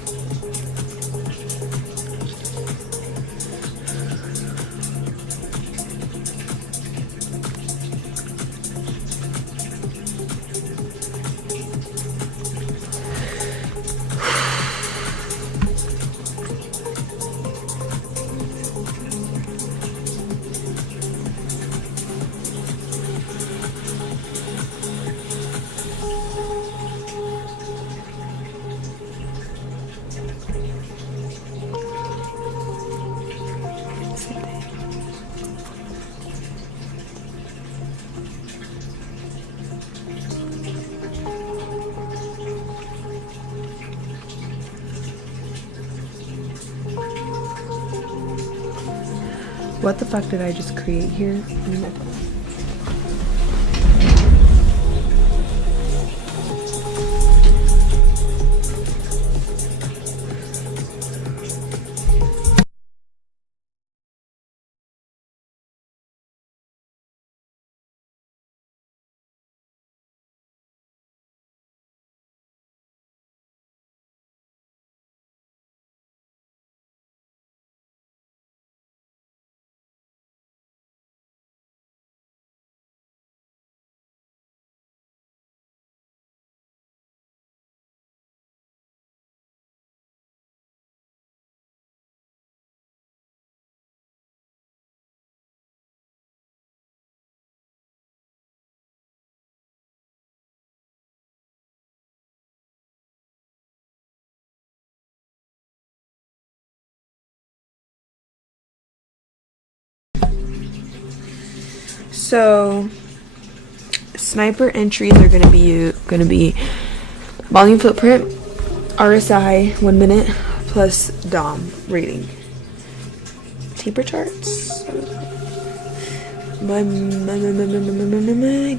What the fuck did I just create here? So sniper entries are gonna be volume footprint, RSI 1 minute plus DOM rating. Taper charts. My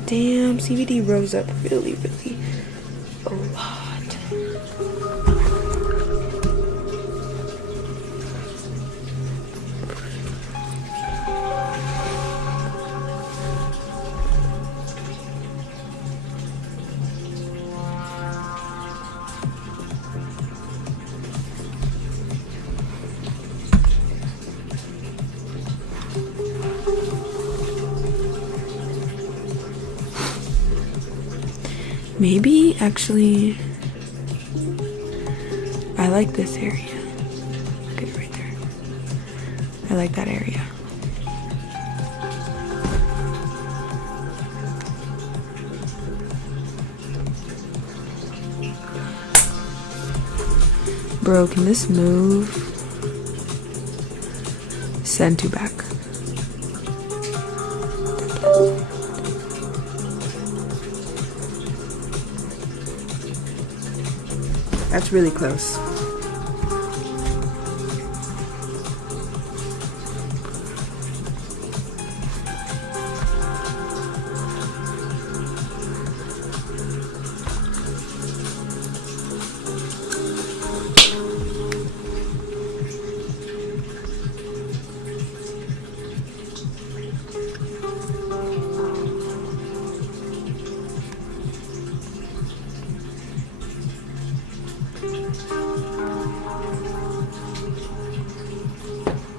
damn CVD rose up really a lot. Maybe actually I like this area. Look at it right there. I like that area. Bro, can this move? Send to back. That's really close.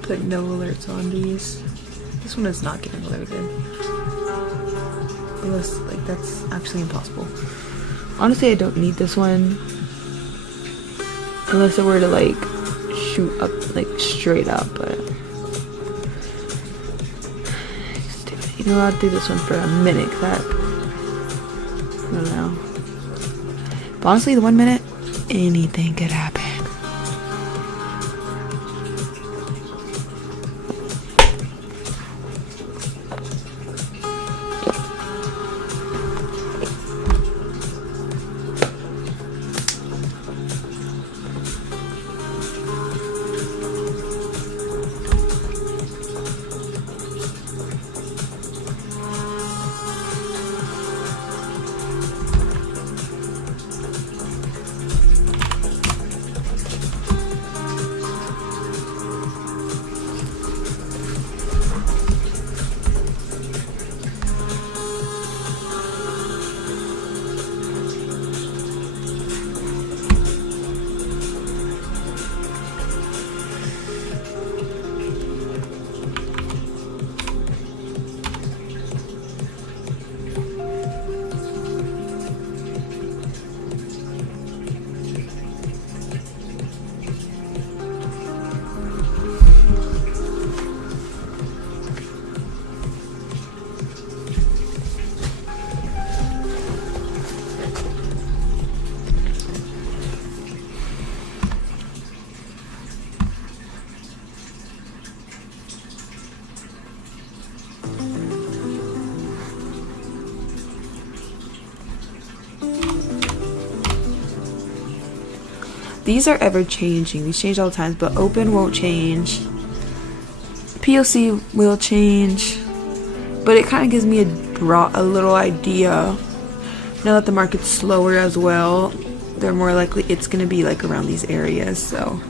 Put no alerts on these. This one is not getting loaded. Unless, like, that's actually impossible. Honestly, I don't need this one. Unless it were to, like, shoot up, like, straight up, but... You know, I'll do this one for a minute, that... I don't know. But honestly, the 1 minute, anything could happen. These are ever changing. These change all the time, but open won't change. POC will change, but it kind of gives me a little idea. Now that the market's slower as well, they're more likely it's gonna be like around these areas. So.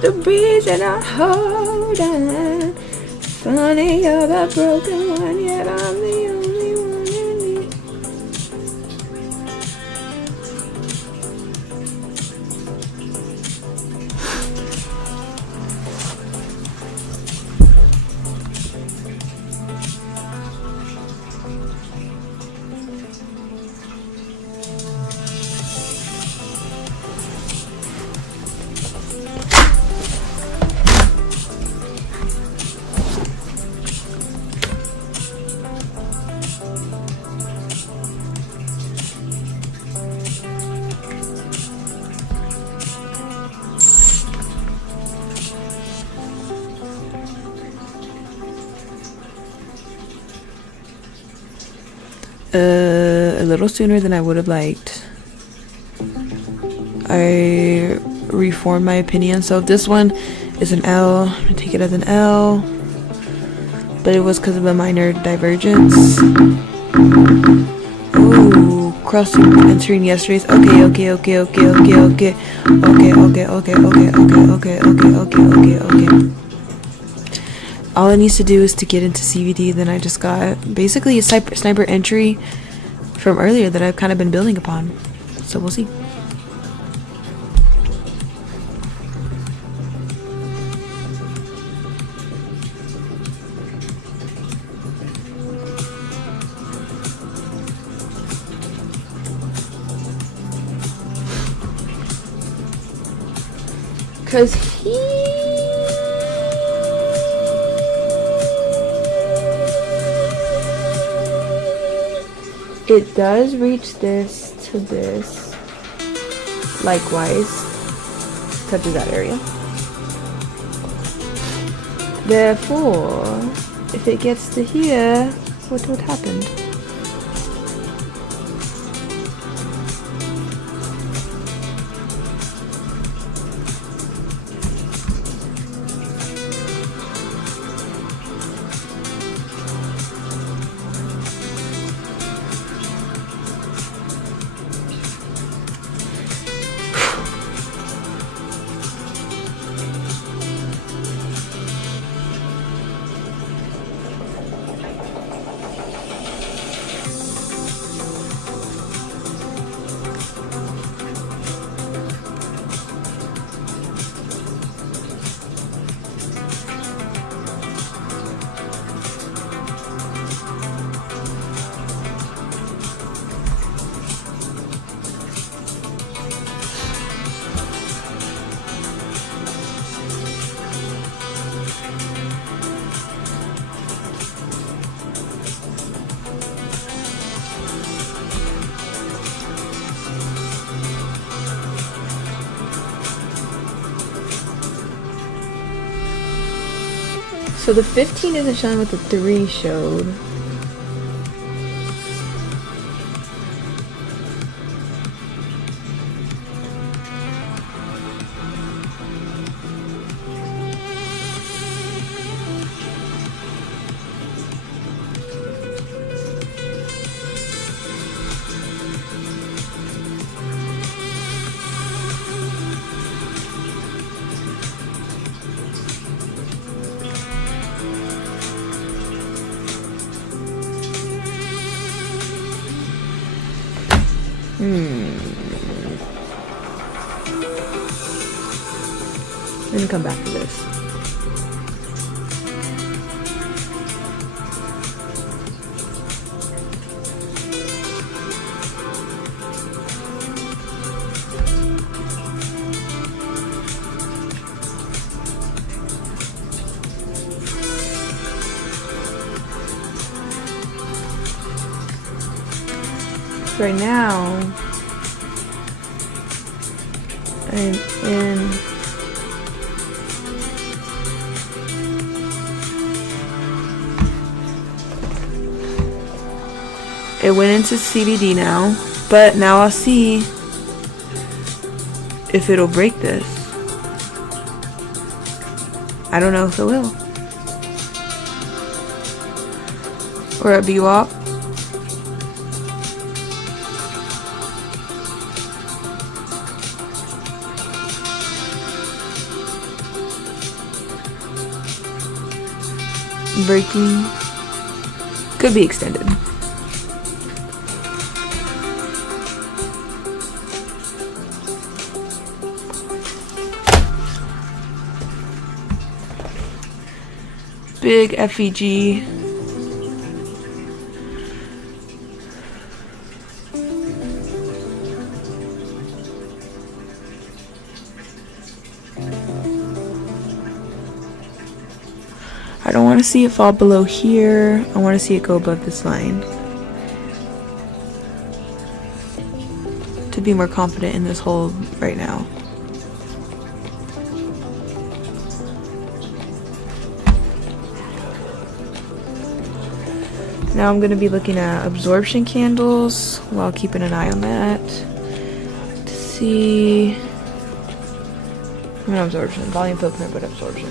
The breeze and I hold on. Funny, you're the broken one, yet I'm the only one in need. A little sooner than I would have liked. I reformed my opinion, so if this one is an L, I'm gonna take it as an L, but it was because of a minor divergence. Ooh, crossing entering yesterday's. Okay. All it needs to do is to get into CVD. Then I just got basically a sniper entry from earlier that I've kind of been building upon. So we'll see. Cause it does reach this to this, likewise touches that area. Therefore, if it gets to here, what would happen? So the 15 isn't showing what the 3 showed. Let me come back to this. Right now, I'm in it went into CBD now, but now I'll see if it'll break this. I don't know if it will. Or at BWAP. Breaking could be extended. Big FEG. I don't want to see it fall below here. I want to see it go above this line to be more confident in this hold right now. Now I'm going to be looking at absorption candles while keeping an eye on that to see, not absorption, volume footprint, but absorption.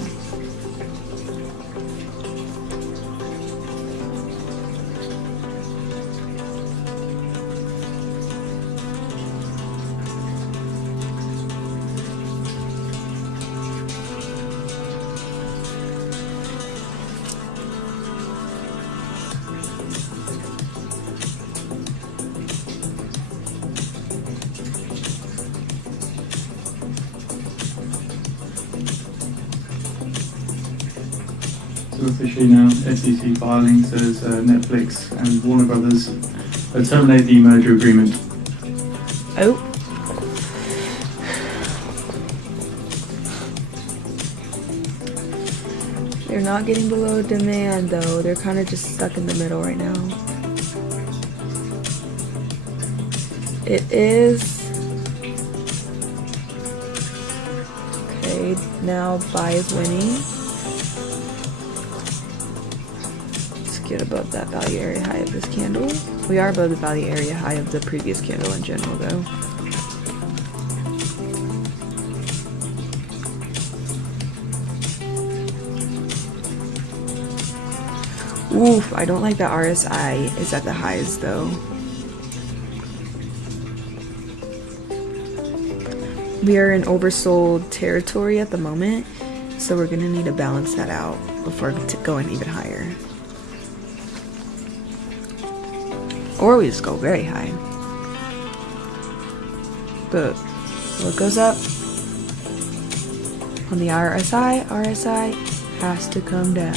So officially now, SEC filing says Netflix and Warner Brothers terminate the merger agreement. Oh. They're not getting below demand though. They're kind of just stuck in the middle right now. It is. Okay, now buy is winning. Get above that value area high of this candle. We are above the value area high of the previous candle in general though. Oof, I don't like that RSI is at the highs though. We are in oversold territory at the moment, so we're gonna need to balance that out before going even higher. Or we just go very high. But what goes up on the RSI has to come down.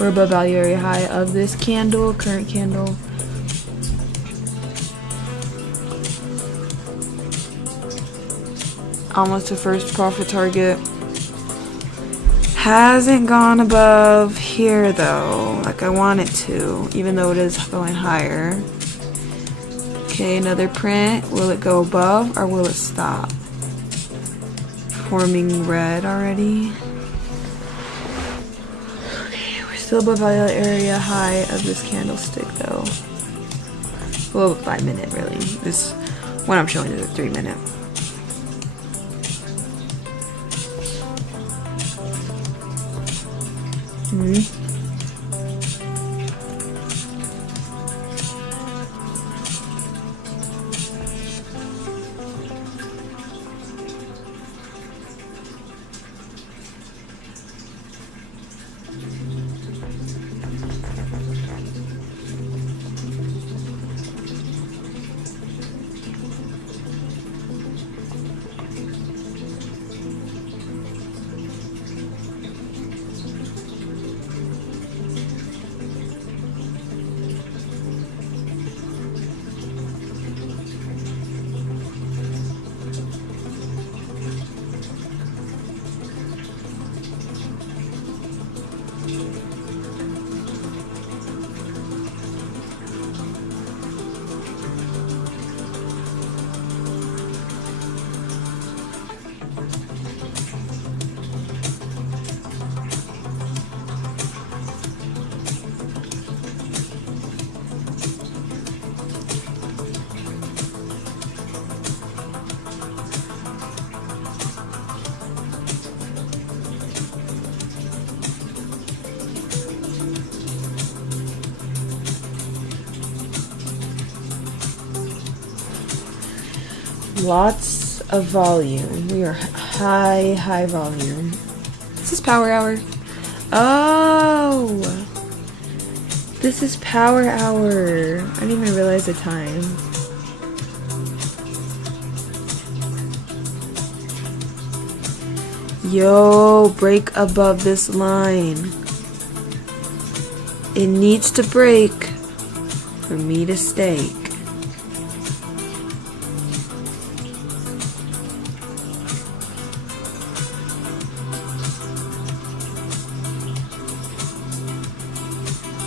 We're above value area high of this candle, current candle. Almost to first profit target. Hasn't gone above here though, like I want it to, even though it is going higher. Okay, another print. Will it go above or will it stop? forming red already. Okay, we're still above the area high of this candlestick though. Well, 5 minute really. This one I'm showing is a 3 minute. Lots of volume. We are high volume. This is power hour. Oh, this is power hour. I didn't even realize the time. Yo, break above this line. It needs to break for me to stake.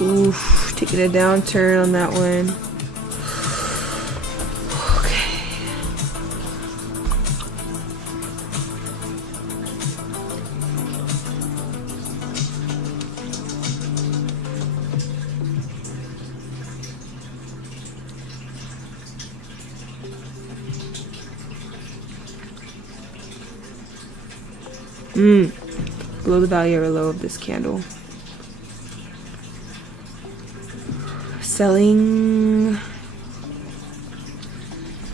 Oof, taking a downturn on that one. Below the value or low of this candle. Selling.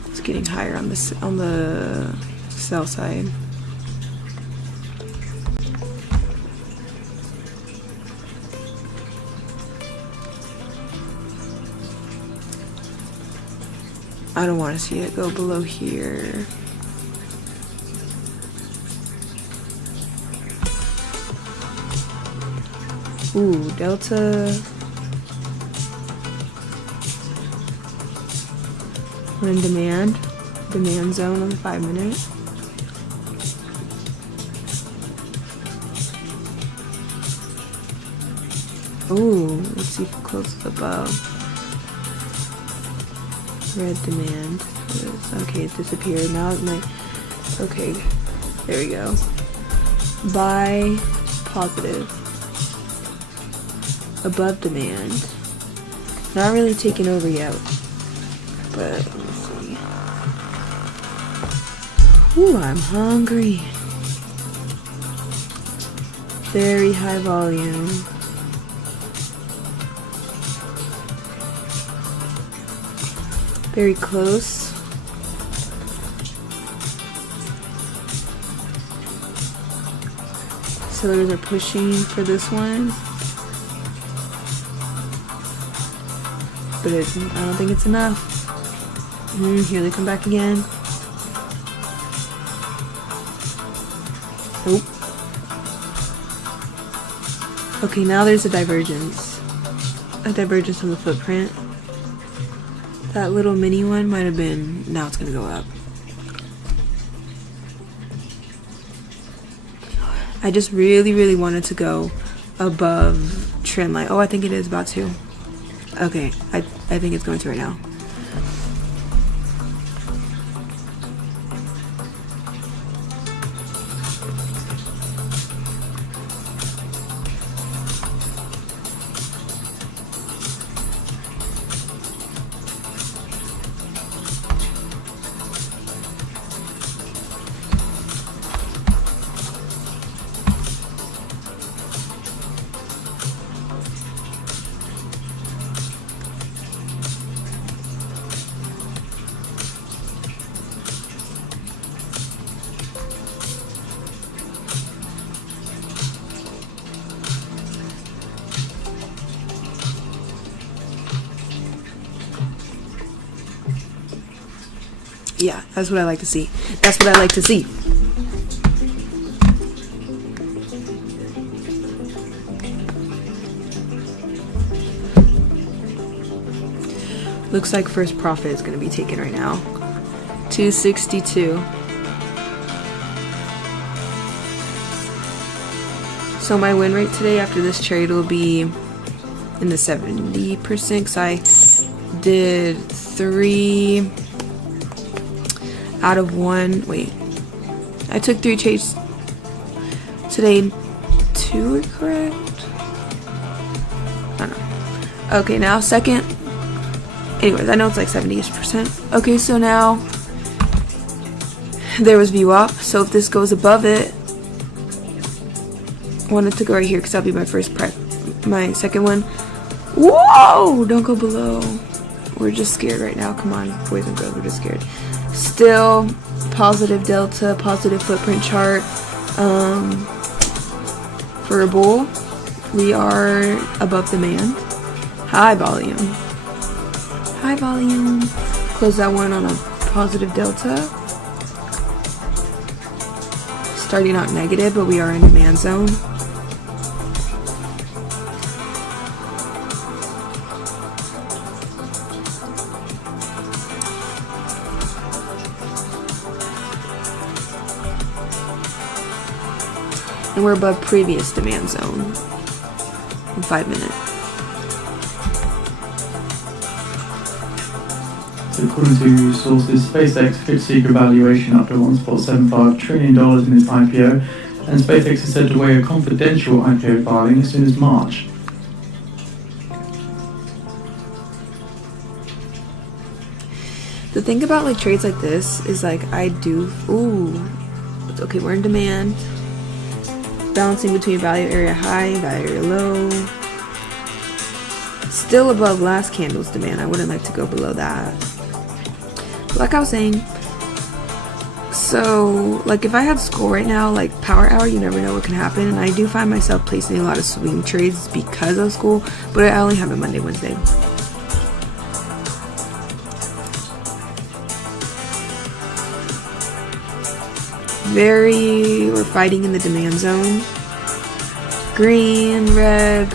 It's getting higher on the sell side. I don't want to see it go below here. Ooh, delta. We're in demand zone on the 5 minute. Ooh, let's see if it closes above. Red demand. Okay, it disappeared. Now it might. Okay, there we go. Buy positive. Above demand. Not really taking over yet. But let's see. Ooh, I'm hungry. Very high volume. Very close. Sellers are pushing for this one. But I don't think it's enough. Here they come back again. Nope. Okay, now there's a divergence. A divergence on the footprint. That little mini one might have been, now it's gonna go up. I just really wanted to go above trend line. Oh, I think it is about to. Okay, I think it's going to right now. Yeah, that's what I like to see. That's what I like to see. Looks like first profit is going to be taken right now. 262. So my win rate today after this trade will be in the 70% because I did 3 out of 1. Wait, I took 3 trades today. 2 are correct. I don't know. Okay, now second. Anyways, I know it's like 70%. Okay, so now there was VWAP. So if this goes above it, I wanted to go right here because that'll be my my second one. Whoa! Don't go below. We're just scared right now. Come on, boys and girls, we're just scared. Still positive delta, positive footprint chart. For a bull, we are above demand. High volume. High volume. Close that one on a positive delta. Starting out negative, but we are in demand zone. And we're above previous demand zone in 5 minutes. So according to sources, SpaceX could seek a valuation up to $1.75 trillion in its IPO, and SpaceX is said to weigh a confidential IPO filing as soon as March. The thing about like trades like this is like okay, we're in demand. Balancing between value area high, value area low. Still above last candle's demand. I wouldn't like to go below that. But like I was saying, so like if I had school right now, like power hour, you never know what can happen. And I do find myself placing a lot of swing trades because of school, but I only have it Monday, Wednesday. We're fighting in the demand zone. Green, red,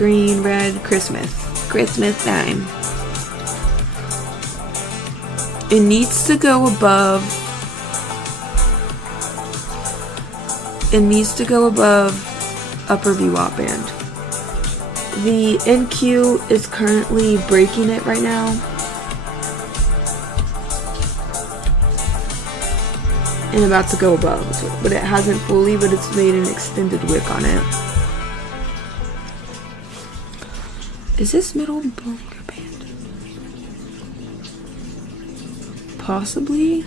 Christmas time. It needs to go above. Upper VWAP band. The NQ is currently breaking it right now. And about to go above, but it hasn't fully, but it's made an extended wick on it. Is this middle bunker band? Possibly.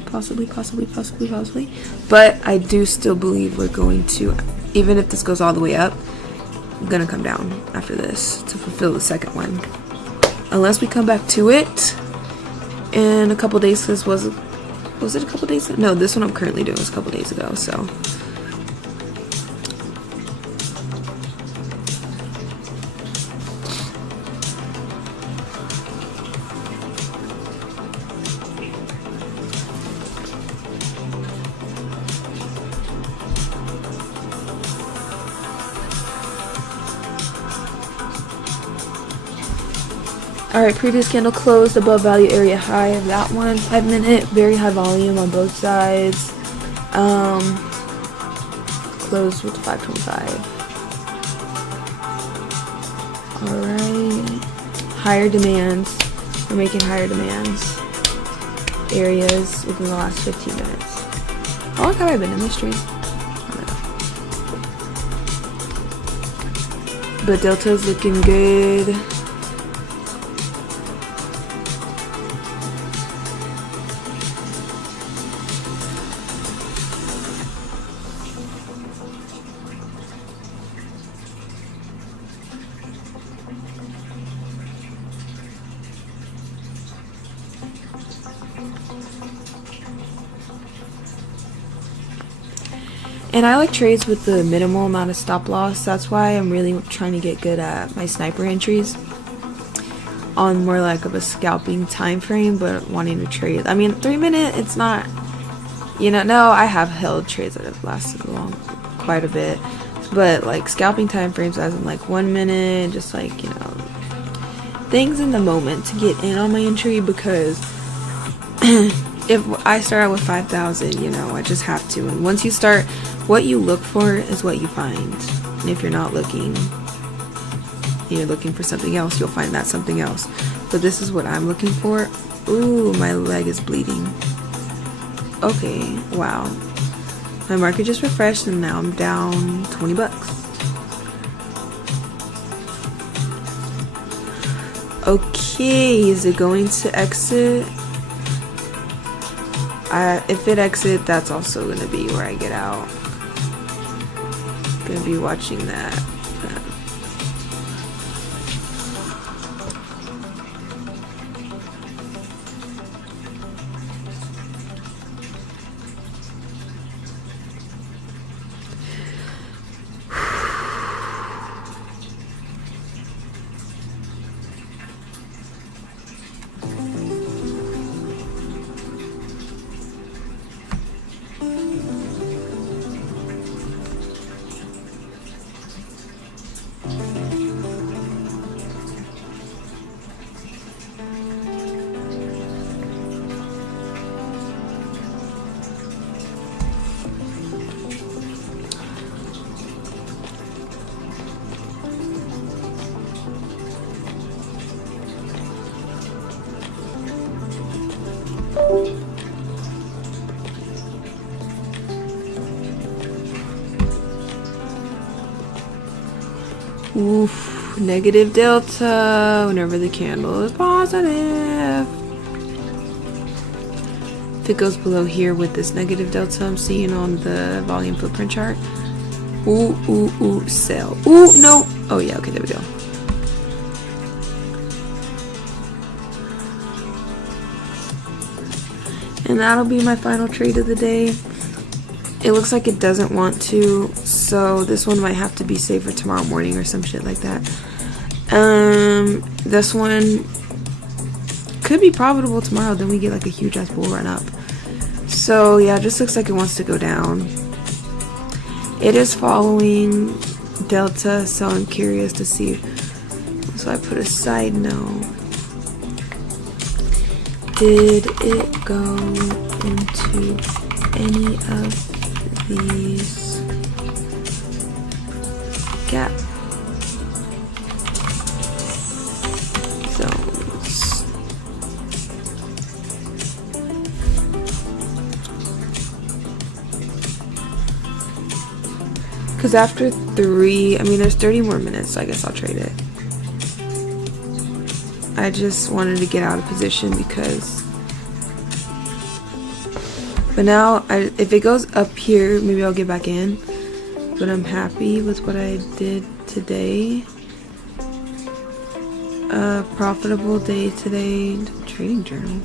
But I do still believe we're going to, even if this goes all the way up, I'm gonna come down after this to fulfill the second one. Unless we come back to it in a couple days, because was it a couple days ago? No, this one I'm currently doing was a couple days ago, so. Alright, previous candle closed above value area high of that one. 5 minute, very high volume on both sides. Closed with 525. Alright. Higher demands. We're making higher demands. Areas within the last 15 minutes. How long have I been in this trade? But Delta's looking good. And I like trades with the minimal amount of stop loss. That's why I'm really trying to get good at my sniper entries on more like of a scalping time frame, but wanting to trade. I mean, 3 minute, it's not You know, no, I have held trades that have lasted long, quite a bit. But like scalping time frames as in like 1 minute, just like, you know, things in the moment to get in on my entry, because if I start out with 5,000, you know, I just have to. And once you start, what you look for is what you find. And if you're not looking, you're looking for something else, you'll find that something else. But this is what I'm looking for. Ooh, my leg is bleeding. Okay, wow. My market just refreshed and now I'm down 20 bucks. Okay, is it going to exit? If it exit, that's also gonna be where I get out. Gonna be watching that. Oof, negative delta whenever the candle is positive. If it goes below here with this negative delta I'm seeing on the volume footprint chart. Ooh, ooh, ooh, sell. Ooh, no. Oh yeah, okay, there we go. And that'll be my final trade of the day. It looks like it doesn't want to, so this one might have to be saved for tomorrow morning or some shit like that. This one could be profitable tomorrow, then we get like a huge ass bull run up. So yeah, it just looks like it wants to go down. It is following delta, so I'm curious to see. So I put a side note. Did it go into any of these gap zones? Because after 3, I mean there's 30 more minutes, so I guess I'll trade it. I just wanted to get out of position because, but now if it goes up here, maybe I'll get back in. But I'm happy with what I did today. Profitable day today. Trading journal.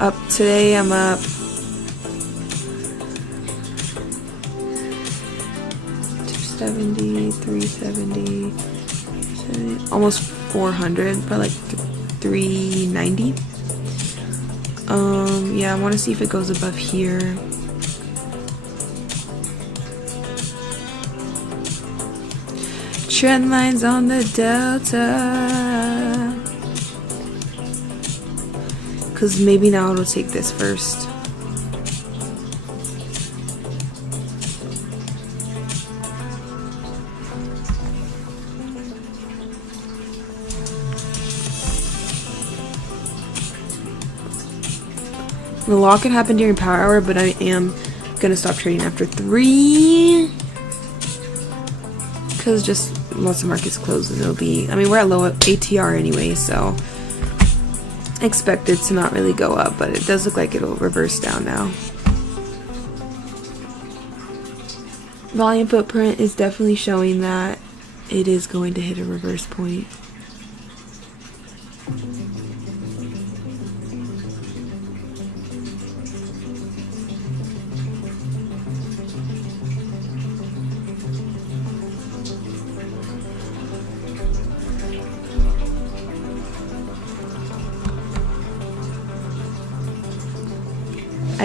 Up today, I'm up 270, 370, 70, almost 400, but like 390. Yeah, I want to see if it goes above here. Trend lines on the delta. Because maybe now it'll take this first. The lock can happen during power hour, but I am gonna stop trading after 3. Because just once the market's closed, it'll be, I mean, we're at low ATR anyway, so expect it to not really go up, but it does look like it'll reverse down now. Volume footprint is definitely showing that it is going to hit a reverse point.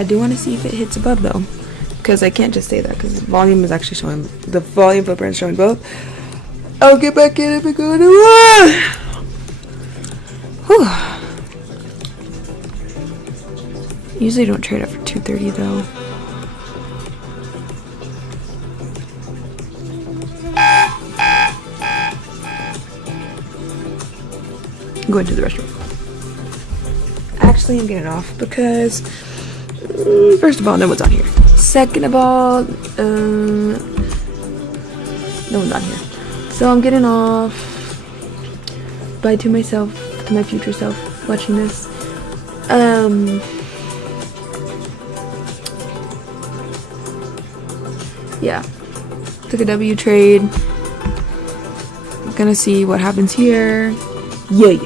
I do want to see if it hits above though, because I can't just say that because the volume is actually showing, the volume footprint is showing both. I'll get back in if it goes to Whew. Usually don't trade it for 230 though. I'm going to the restroom. Actually, I'm getting off because first of all, no one's on here. Second of all, no one's on here. So I'm getting off. Bye to myself, to my future self watching this. Yeah. Took a W trade. Gonna see what happens here. Yeah.